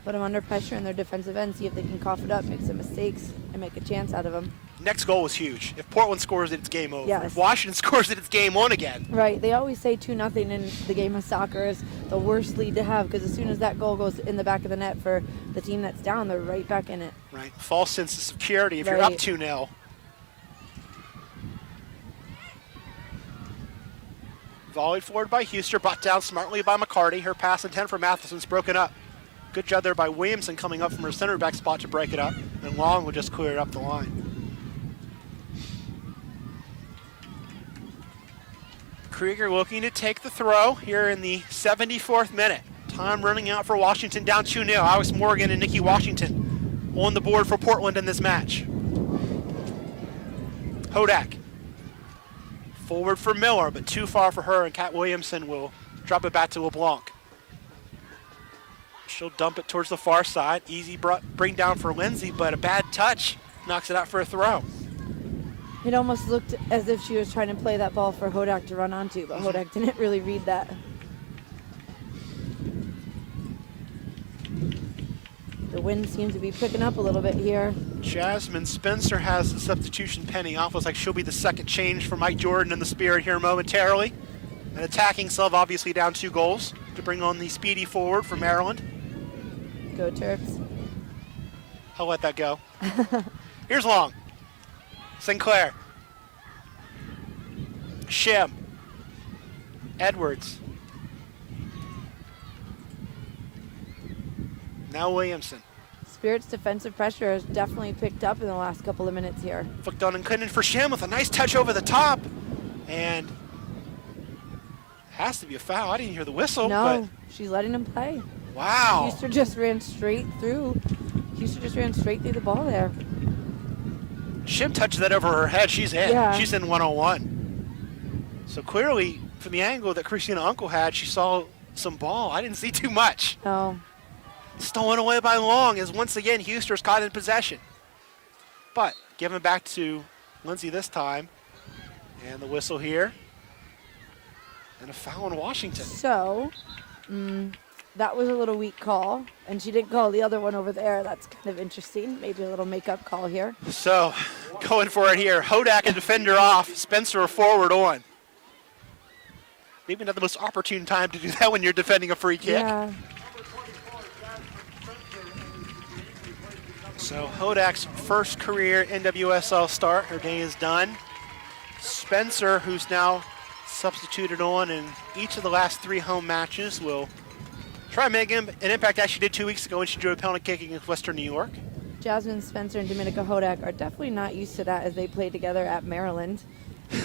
Put them under pressure in their defensive end, see if they can cough it up, make some mistakes, and make a chance out of them. Next goal was huge. If Portland scores it, it's game over. Yes. If Washington scores it, it's game on again. Right. They always say 2-0 in the game of soccer is the worst lead to have, because as soon as that goal goes in the back of the net for the team that's down, they're right back in it. Right. False sense of security if you're Right. up 2-0. Volleyed forward by Huster, brought down smartly by McCarty. Her pass intent for Matheson's broken up. Good job there by Williamson coming up from her center back spot to break it up, and Long will just clear it up the line. Krieger looking to take the throw here in the 74th minute. Time running out for Washington, down 2-0. Alex Morgan and Nikki Washington on the board for Portland in this match. Hodak. Forward for Miller, but too far for her, and Kat Williamson will drop it back to LeBlanc. She'll dump it towards the far side. Easy bring down for Lindsay, but a bad touch knocks it out for a throw. It almost looked as if she was trying to play that ball for Hodak to run onto, but Hodak didn't really read that. The wind seems to be picking up a little bit here. Jasmine Spencer has the substitution pending off. Looks like she'll be the second change for Mike Jordan in the Spirit here momentarily. An attacking sub, obviously down 2 goals to bring on the speedy forward for Maryland. Go Terps. I'll let that go. Here's Long. Sinclair. Shim. Edwards. Now Williamson. Spirit's defensive pressure has definitely picked up in the last couple of minutes here. Flicked on and cleared for Shim with a nice touch over the top. And has to be a foul. I didn't hear the whistle. No, she's letting him play. But wow. Huster just ran straight through. Huster just ran straight through the ball there. Shim touched that over her head. She's in. Yeah. She's in 101. So clearly, from the angle that Christina Uncle had, she saw some ball. I didn't see too much. No. Stolen away by Long as once again Huster's caught in possession. But given back to Lindsay this time. And the whistle here. And a foul in Washington. So, that was a little weak call. And she didn't call the other one over there. That's kind of interesting. Maybe a little makeup call here. So, going for it here. Hodak a defender off. Spencer a forward on. Maybe not the most opportune time to do that when you're defending a free kick. Yeah. So Hodak's first career NWSL start. Her day is done. Spencer, who's now substituted on in each of the last 3 home matches, will try and make an impact as she did 2 weeks ago when she drew a penalty kick against Western New York. Jasmine Spencer and Dominica Hodak are definitely not used to that as they played together at Maryland.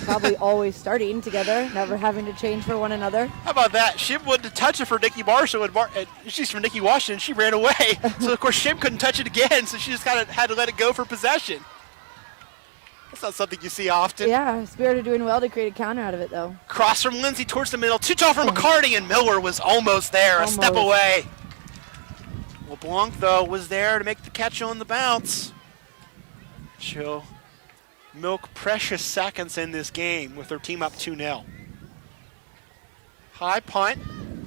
Probably always starting together, never having to change for one another. How about that? Shim wanted to touch it for Nikki Marshall, and she's from Nikki Washington. She ran away. So, of course, Shim couldn't touch it again, so she just kind of had to let it go for possession. That's not something you see often. Yeah, Spirit are doing well to create a counter out of it, though. Cross from Lindsay towards the middle. Too tall for McCarty, and Miller was almost there, a step away. LeBlanc, though, was there to make the catch on the bounce. She'll milk precious seconds in this game with her team up 2-0. High punt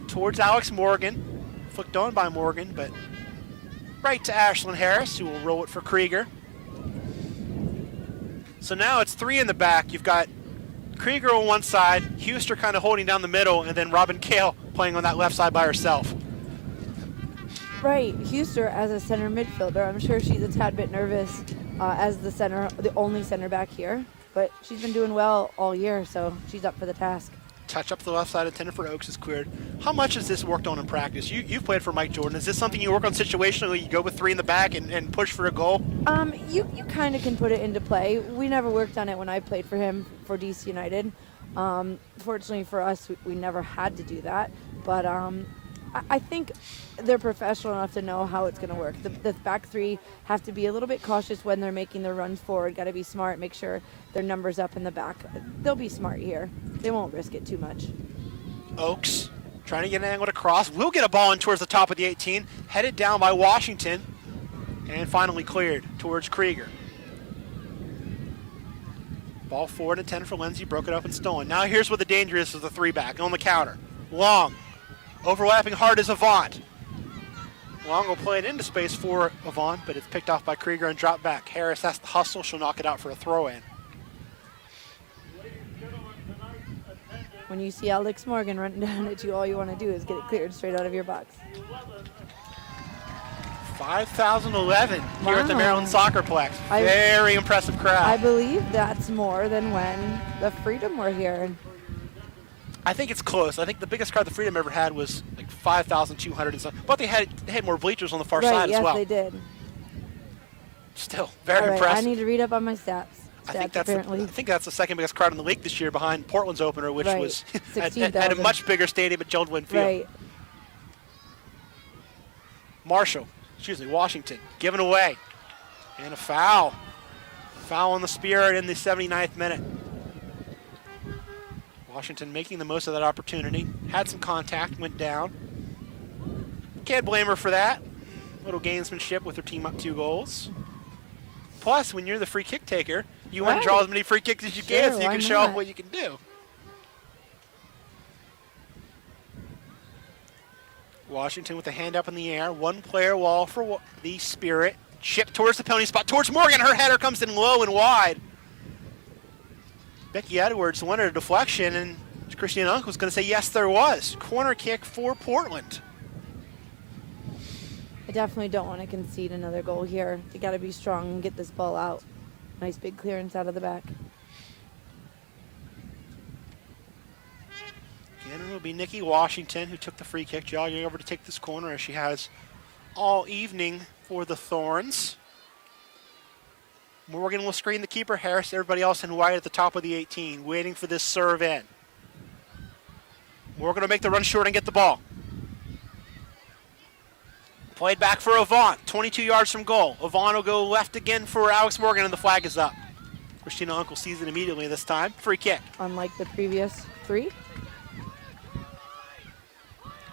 towards Alex Morgan. Flicked on by Morgan, but right to Ashlyn Harris, who will roll it for Krieger. So now it's 3 in the back. You've got Krieger on one side, Huster kind of holding down the middle, and then Robin Kale playing on that left side by herself. Right, Huster as a center midfielder, I'm sure she's a tad bit nervous as the only center back here, but she's been doing well all year, so she's up for the task. Touch up to the left side, intended for Oaks is cleared. How much has this worked on in practice? You've played for Mike Jordan. Is this something you work on situationally? You go with 3 in the back and push for a goal? You kind of can put it into play. We never worked on it when I played for him for DC United. Fortunately for us, we never had to do that. But I think they're professional enough to know how it's going to work. The back three have to be a little bit cautious when they're making their runs forward. Got to be smart, make sure their numbers up in the back. They'll be smart here. They won't risk it too much. Oaks trying to get an angle to cross. Will get a ball in towards the top of the 18. Headed down by Washington. And finally cleared towards Krieger. Ball forward and 10 for Lindsay. Broke it up and stolen. Now here's where the danger is with the three back. On the counter. Long. Overlapping hard is Avant. Long will play it into space for Avant, but it's picked off by Krieger and dropped back. Harris has to hustle. She'll knock it out for a throw-in. When you see Alex Morgan running down at you, all you want to do is get it cleared straight out of your box. 5,011 here at the Wow. Maryland Soccerplex. Very impressive crowd. I believe that's more than when the Freedom were here. I think it's close. I think the biggest crowd the Freedom ever had was like 5,200 and something. But they had more bleachers on the far side yes, as well. Yes, they did. Still very All right, impressive. I need to read up on my stats. I think that's the second biggest crowd in the league this year, behind Portland's opener, which was at a much bigger stadium at Jeld-Wen Field. Right. Washington, given away, and a foul. Foul on the Spirit in the 79th minute. Washington making the most of that opportunity. Had some contact, went down. Can't blame her for that. Little gamesmanship with her team up 2 goals. Plus, when you're the free kick taker, you want to draw as many free kicks as you can so you can show off what you can do. Washington with a hand up in the air. One player wall for the Spirit. Chip towards the penalty spot, towards Morgan. Her header comes in low and wide. Becky Edwards wanted a deflection, and Christine Uncle was going to say yes, there was. Corner kick for Portland. I definitely don't want to concede another goal here. You got to be strong and get this ball out. Nice big clearance out of the back. Again, it will be Nikki Washington who took the free kick, jogging over to take this corner as she has all evening for the Thorns. Morgan will screen the keeper. Harris, everybody else in white at the top of the 18, waiting for this serve in. Morgan will make the run short and get the ball. Played back for Avant, 22 yards from goal. Avant will go left again for Alex Morgan, and the flag is up. Christina Uncle sees it immediately this time. Free kick. Unlike the previous 3.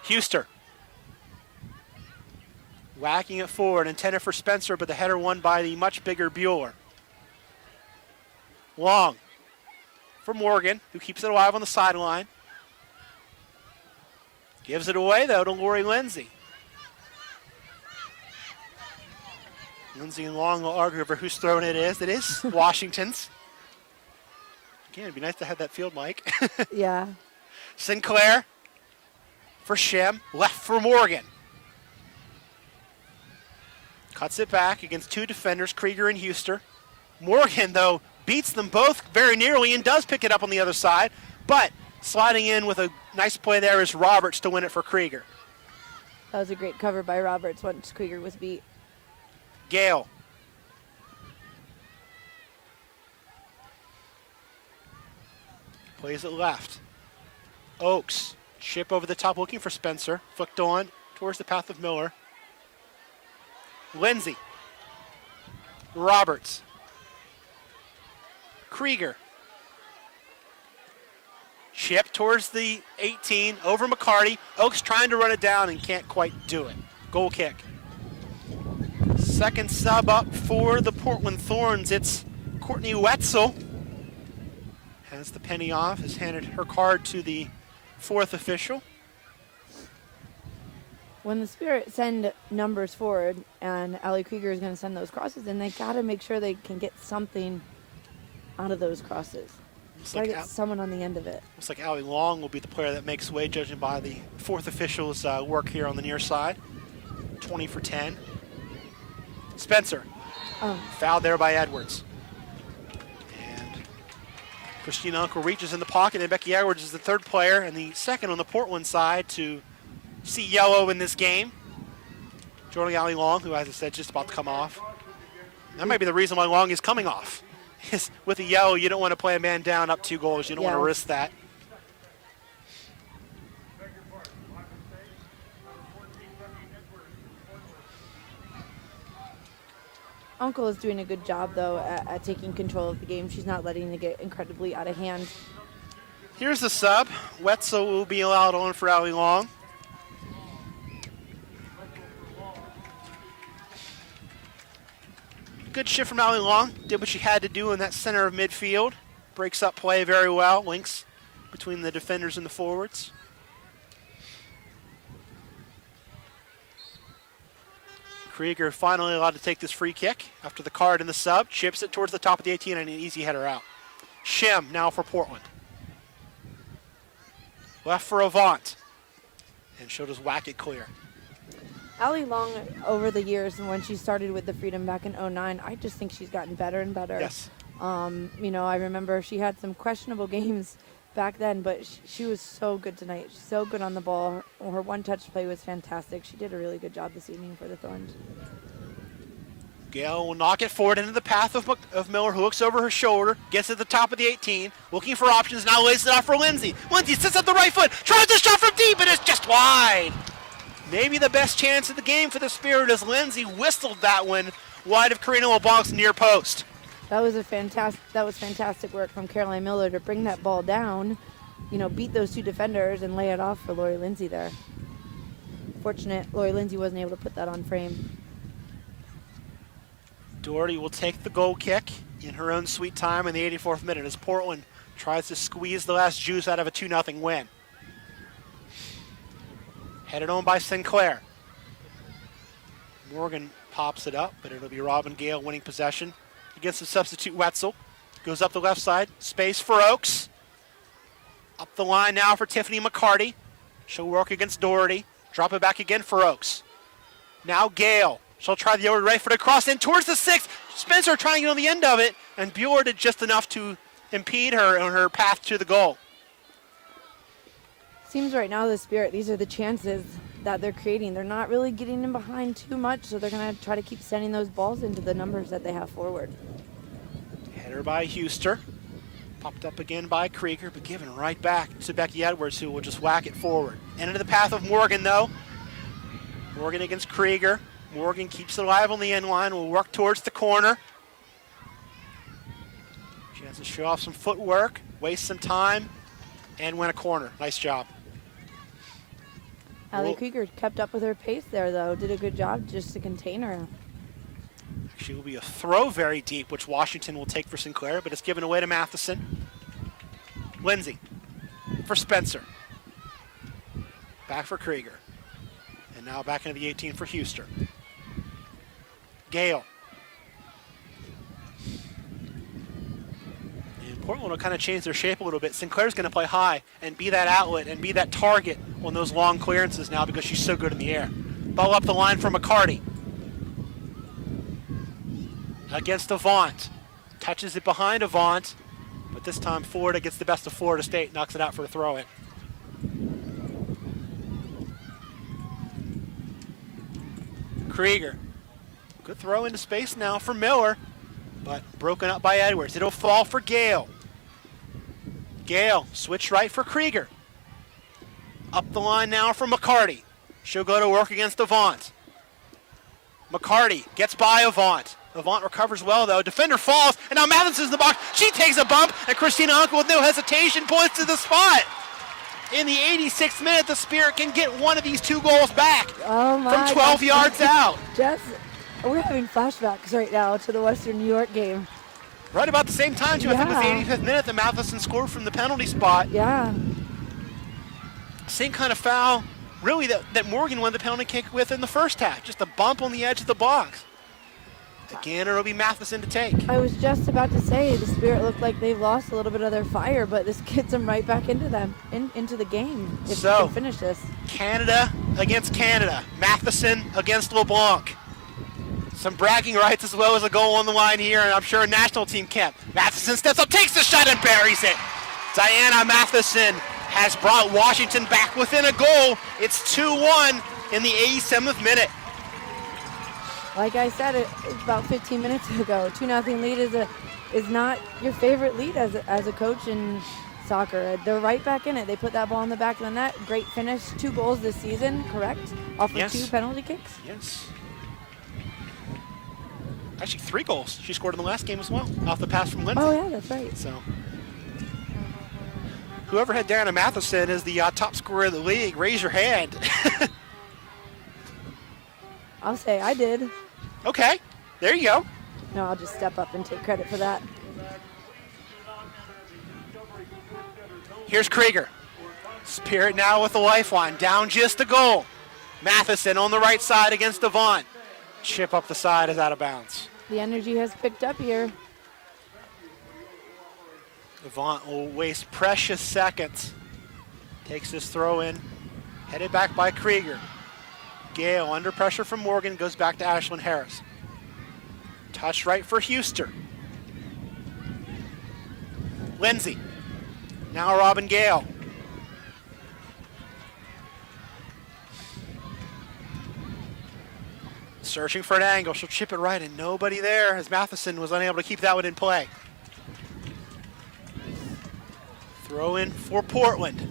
Huster. Whacking it forward, intended for Spencer, but the header won by the much bigger Bueller. Long for Morgan, who keeps it alive on the sideline. Gives it away, though, to Lori Lindsay. Lindsay and Long will argue over whose throwing it is. It is Washington's. Again, it'd be nice to have that field mic. Yeah. Sinclair for Shem, left for Morgan. Cuts it back against 2 defenders, Krieger and Huster. Morgan, though, beats them both very nearly and does pick it up on the other side, but sliding in with a nice play there is Roberts to win it for Krieger. That was a great cover by Roberts once Krieger was beat. Gale. Plays it left. Oaks. Chip over the top looking for Spencer. Flicked on towards the path of Miller. Lindsay. Roberts. Krieger. Chip towards the 18, over McCarty. Oaks trying to run it down and can't quite do it. Goal kick. Second sub up for the Portland Thorns. It's Courtney Wetzel. Has the penny off, has handed her card to the 4th official. When the Spirit send numbers forward and Allie Krieger is going to send those crosses, and they got to make sure they can get something out of those crosses. Got to get someone on the end of it. Looks like Allie Long will be the player that makes way, judging by the 4th official's work here on the near side. 20 for 10. Spencer. Fouled there by Edwards. And Christina Uncle reaches in the pocket, and Becky Edwards is the 3rd player and the 2nd on the Portland side to see yellow in this game. Joining Allie Long, who, as I said, just about to come off. That might be the reason why Long is coming off. is with a yellow, you don't want to play a man down up 2 goals. You don't want to Yes. risk that. Uncle is doing a good job, though, at taking control of the game. She's not letting it get incredibly out of hand. Here's the sub. Wetzel will be allowed on for Allie Long. Good shift from Allie Long. Did what she had to do in that center of midfield. Breaks up play very well. Links between the defenders and the forwards. Krieger finally allowed to take this free kick after the card in the sub. Chips it towards the top of the 18 and an easy header out. Shim now for Portland. Left for Avant. And she'll just whack it clear. Allie Long, over the years, and when she started with the Freedom back in '09, I just think she's gotten better and better. Yes. You know, I remember she had some questionable games back then, but she was so good tonight. She's so good on the ball. Her one-touch play was fantastic. She did a really good job this evening for the Thorns. Gale will knock it forward into the path of Miller, who looks over her shoulder, gets to the top of the 18, looking for options, now lays it off for Lindsay. Lindsay sits up the right foot, tries to shot from deep, and it's just wide. Maybe the best chance of the game for the Spirit as Lindsay whistled that one wide of Karina LeBlanc's near post. That was fantastic work from Caroline Miller to bring that ball down, you know, beat those 2 defenders and lay it off for Lori Lindsay there. Fortunate Lori Lindsay wasn't able to put that on frame. Doherty will take the goal kick in her own sweet time in the 84th minute as Portland tries to squeeze the last juice out of a 2-0 win. Headed on by Sinclair. Morgan pops it up, but it'll be Robin Gale winning possession against the substitute Wetzel. Goes up the left side, space for Oaks. Up the line now for Tiffany McCarty. She'll work against Doherty. Drop it back again for Oaks. Now Gale. She'll try the right foot across in towards the 6th. Spencer trying to get on the end of it, and Bueller did just enough to impede her on her path to the goal. Seems right now the Spirit, these are the chances that they're creating. They're not really getting in behind too much, so they're going to try to keep sending those balls into the numbers that they have forward. Header by Huster. Popped up again by Krieger, but given right back to Becky Edwards, who will just whack it forward. And into the path of Morgan, though. Morgan against Krieger. Morgan keeps it alive on the end line, will work towards the corner. Chance to show off some footwork, waste some time, and win a corner. Nice job. Allie Krieger kept up with her pace there, though. Did a good job just to contain her. Actually, will be a throw very deep, which Washington will take for Sinclair, but it's given away to Matheson. Lindsay for Spencer. Back for Krieger. And now back into the 18 for Huster. Gale. And Portland will kind of change their shape a little bit. Sinclair's going to play high and be that outlet and be that target on those long clearances now because she's so good in the air. Ball up the line for McCarty. Against Avant. Touches it behind Avant, but this time Florida gets the best of Florida State, knocks it out for a throw-in. Krieger. Good throw into space now for Miller, but broken up by Edwards. It'll fall for Gale. Gale, switch right for Krieger. Up the line now for McCarty. She'll go to work against Avant. McCarty gets by Avant. Avant recovers well, though. Defender falls, and now Matheson's in the box. She takes a bump, and Christina Uncle, with no hesitation, points to the spot. In the 86th minute, the Spirit can get one of these 2 goals back from 12 yards out. Jess, we're having flashbacks right now to the Western New York game. Right about the same time, too. I think it was the 85th minute that Matheson scored from the penalty spot. Yeah. Same kind of foul, really, that Morgan won the penalty kick with in the first half. Just a bump on the edge of the box. Again, it'll be Matheson to take. I was just about to say the Spirit looked like they've lost a little bit of their fire, but this gets them right back into into the game if they can finish this. Canada against Canada. Matheson against LeBlanc. Some bragging rights as well as a goal on the line here, and I'm sure a national team camp. Matheson steps up, takes the shot, and buries it. Diana Matheson has brought Washington back within a goal. It's 2-1 in the 87th minute. Like I said, it about 15 minutes ago, 2-0 lead is not your favorite lead as a coach in soccer. They're right back in it. They put that ball in the back of the net. Great finish. 2 goals this season, correct? Off of Yes. 2 penalty kicks. Yes. Actually, 3 goals she scored in the last game as well, off the pass from Lindsay. Oh yeah, that's right. So, whoever had Diana Matheson as the top scorer of the league, raise your hand. I'll say I did. Okay, there you go. No, I'll just step up and take credit for that. Here's Krieger. Spirit now with the lifeline, down just a goal. Matheson on the right side against Devon. Chip up the side is out of bounds. The energy has picked up here. Devon will waste precious seconds. Takes this throw in, headed back by Krieger. Gale under pressure from Morgan, goes back to Ashlyn Harris. Touch right for Huster. Lindsay. Now Robin Gale. Searching for an angle, she'll chip it right and nobody there as Matheson was unable to keep that one in play. Throw in for Portland.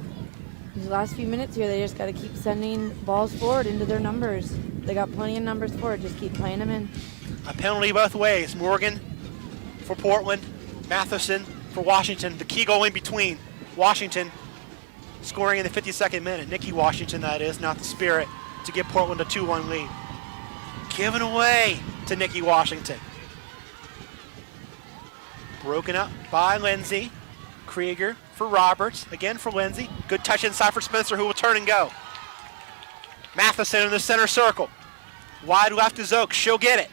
These last few minutes here, they just got to keep sending balls forward into their numbers. They got plenty of numbers forward, just keep playing them in. A penalty both ways. Morgan for Portland, Matheson for Washington. The key goal in between. Washington scoring in the 52nd minute. Nikki Washington, that is, not the Spirit, to give Portland a 2-1 lead. Given away to Nikki Washington. Broken up by Lindsay. Krieger for Roberts, again for Lindsay. Good touch inside for Spencer, who will turn and go. Matheson in the center circle. Wide left is Oaks, she'll get it.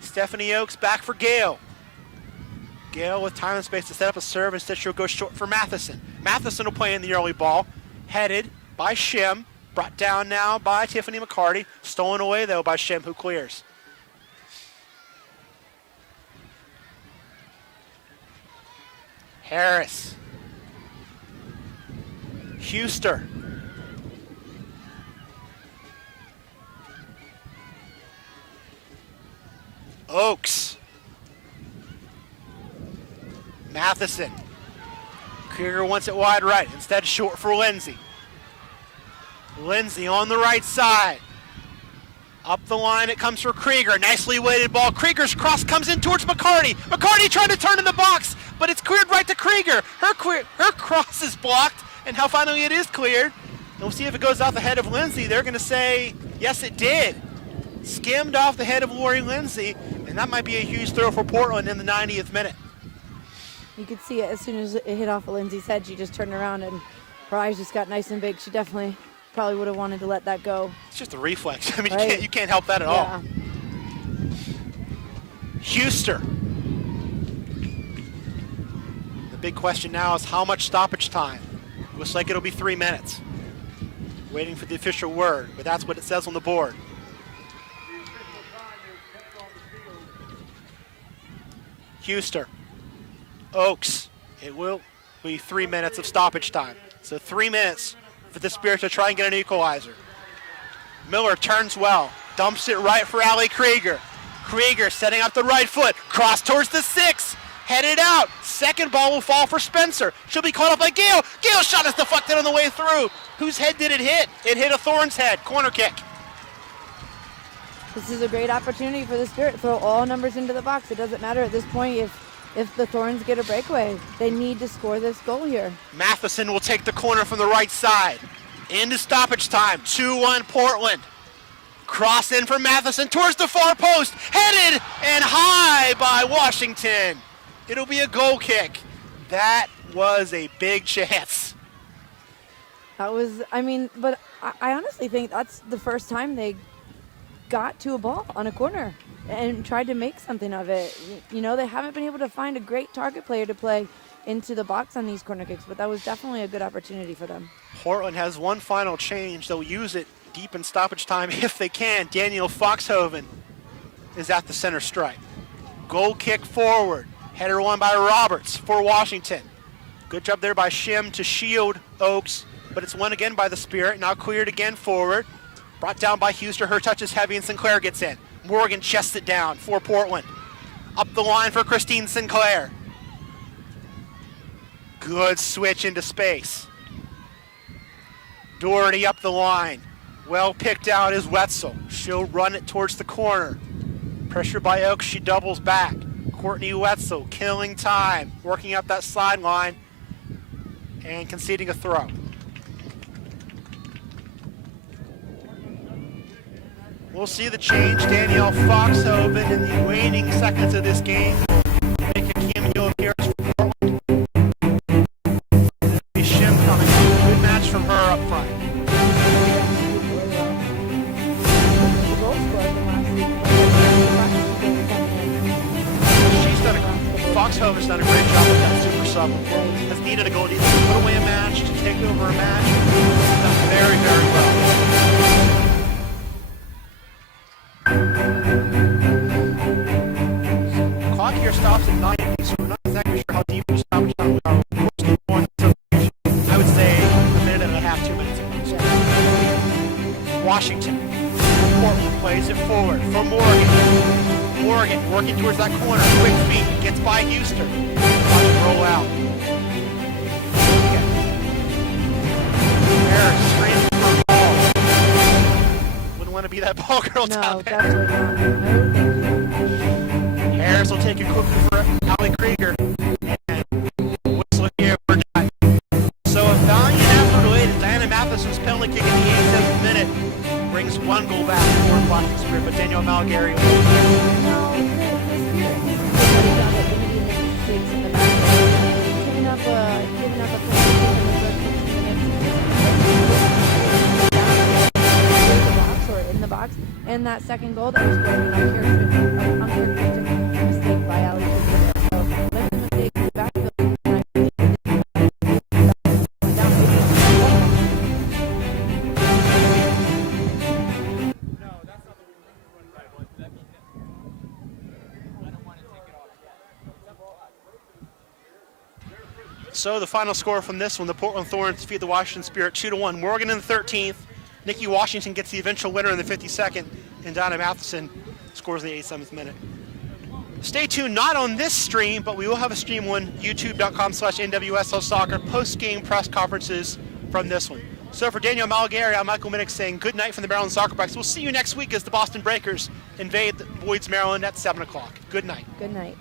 Stephanie Oaks back for Gale. Gale with time and space to set up a serve, instead she'll go short for Matheson. Matheson will play in the early ball, headed by Shim, brought down now by Tiffany McCarty, stolen away though by Shim, who clears. Harris. Huster. Oaks. Matheson. Krieger wants it wide right, instead short for Lindsay. Lindsay on the right side. Up the line it comes for Krieger. Nicely weighted ball. Krieger's cross comes in towards McCarty. McCarty trying to turn in the box, but it's cleared right to Krieger. Her cross is blocked, and how finally it is cleared. And we'll see if it goes off the head of Lindsay. They're going to say, yes, it did. Skimmed off the head of Lori Lindsay, and that might be a huge throw for Portland in the 90th minute. You could see it as soon as it hit off of Lindsay's head. She just turned around and her eyes just got nice and big. She definitely probably would have wanted to let that go. It's just a reflex. I mean, right? you can't help that at all. Huster. The big question now is how much stoppage time? Looks like it'll be 3 minutes. Waiting for the official word, but that's what it says on the board. Huster. Oaks. It will be 3 minutes of stoppage time. So 3 minutes for the Spirit to try and get an equalizer. Miller turns well, dumps it right for Allie Krieger. Krieger setting up the right foot, cross towards the 6, headed out. Second ball will fall for Spencer. She'll be caught up by Gale. Gale shot is deflected on the way through. Whose head did it hit? It hit a Thorns head. Corner kick. This is a great opportunity for the Spirit. Throw all numbers into the box. It doesn't matter at this point if the Thorns get a breakaway. They need to score this goal here. Matheson will take the corner from the right side. Into stoppage time. 2-1 Portland. Cross in for Matheson towards the far post. Headed and high by Washington. It'll be a goal kick. That was a big chance. That was, I mean, but I honestly think that's the first time they got to a ball on a corner and tried to make something of it. You know, they haven't been able to find a great target player to play into the box on these corner kicks, but that was definitely a good opportunity for them. Portland has one final change. They'll use it deep in stoppage time if they can. Daniel Foxhoven is at the center stripe. Goal kick forward. Header won by Roberts for Washington. Good job there by Shim to shield Oaks, but it's won again by the Spirit. Now cleared again forward. Brought down by Huster. Her touch is heavy and Sinclair gets in. Morgan chests it down for Portland. Up the line for Christine Sinclair. Good switch into space. Doherty up the line. Well picked out is Wetzel. She'll run it towards the corner. Pressure by Oaks, she doubles back. Courtney Wetzel killing time, working up that sideline and conceding a throw. We'll see the change. Danielle Foxhoven in the waning seconds of this game make a cameo appearance for Portland. Shim coming. Good match from her up front. Foxhoven's done a great job with that super sub. Has needed a goal to put away a match, to take over a match. Done very, very well. Clock here stops at 90, so we're not exactly sure how deep the stoppage time we are. Of course, the one substitution, I would say a minute and a half, 2 minutes at most. Washington. Portland plays it forward for Morgan. Morgan working towards that corner. Quick feet. Gets by Houston. Roll out. Harris screaming for a ball. Wouldn't want to be that ball girl down there. Definitely not. No, thank you. Harris will take it quickly for Allie Krieger. And whistle here, we're done. So a valiant effort away to Diana Matheson's penalty kick in the 87th minute brings one goal back for the Washington Spirit, but Danielle Malgary and that second goal that was scored, uncharacteristic mistake by Ali. So let the mistake be back. So the final score from this one, the Portland Thorns defeat the Washington Spirit 2-1. Morgan in the 13th. Nikki Washington gets the eventual winner in the 52nd, and Donna Matheson scores in the 87th minute. Stay tuned, not on this stream, but we will have a stream on youtube.com/NWSL Soccer post-game press conferences from this one. So for Danielle Malgary, I'm Michael Minnick saying good night from the Maryland Soccerplex. We'll see you next week as the Boston Breakers invade Boyd's, Maryland at 7 o'clock. Good night. Good night.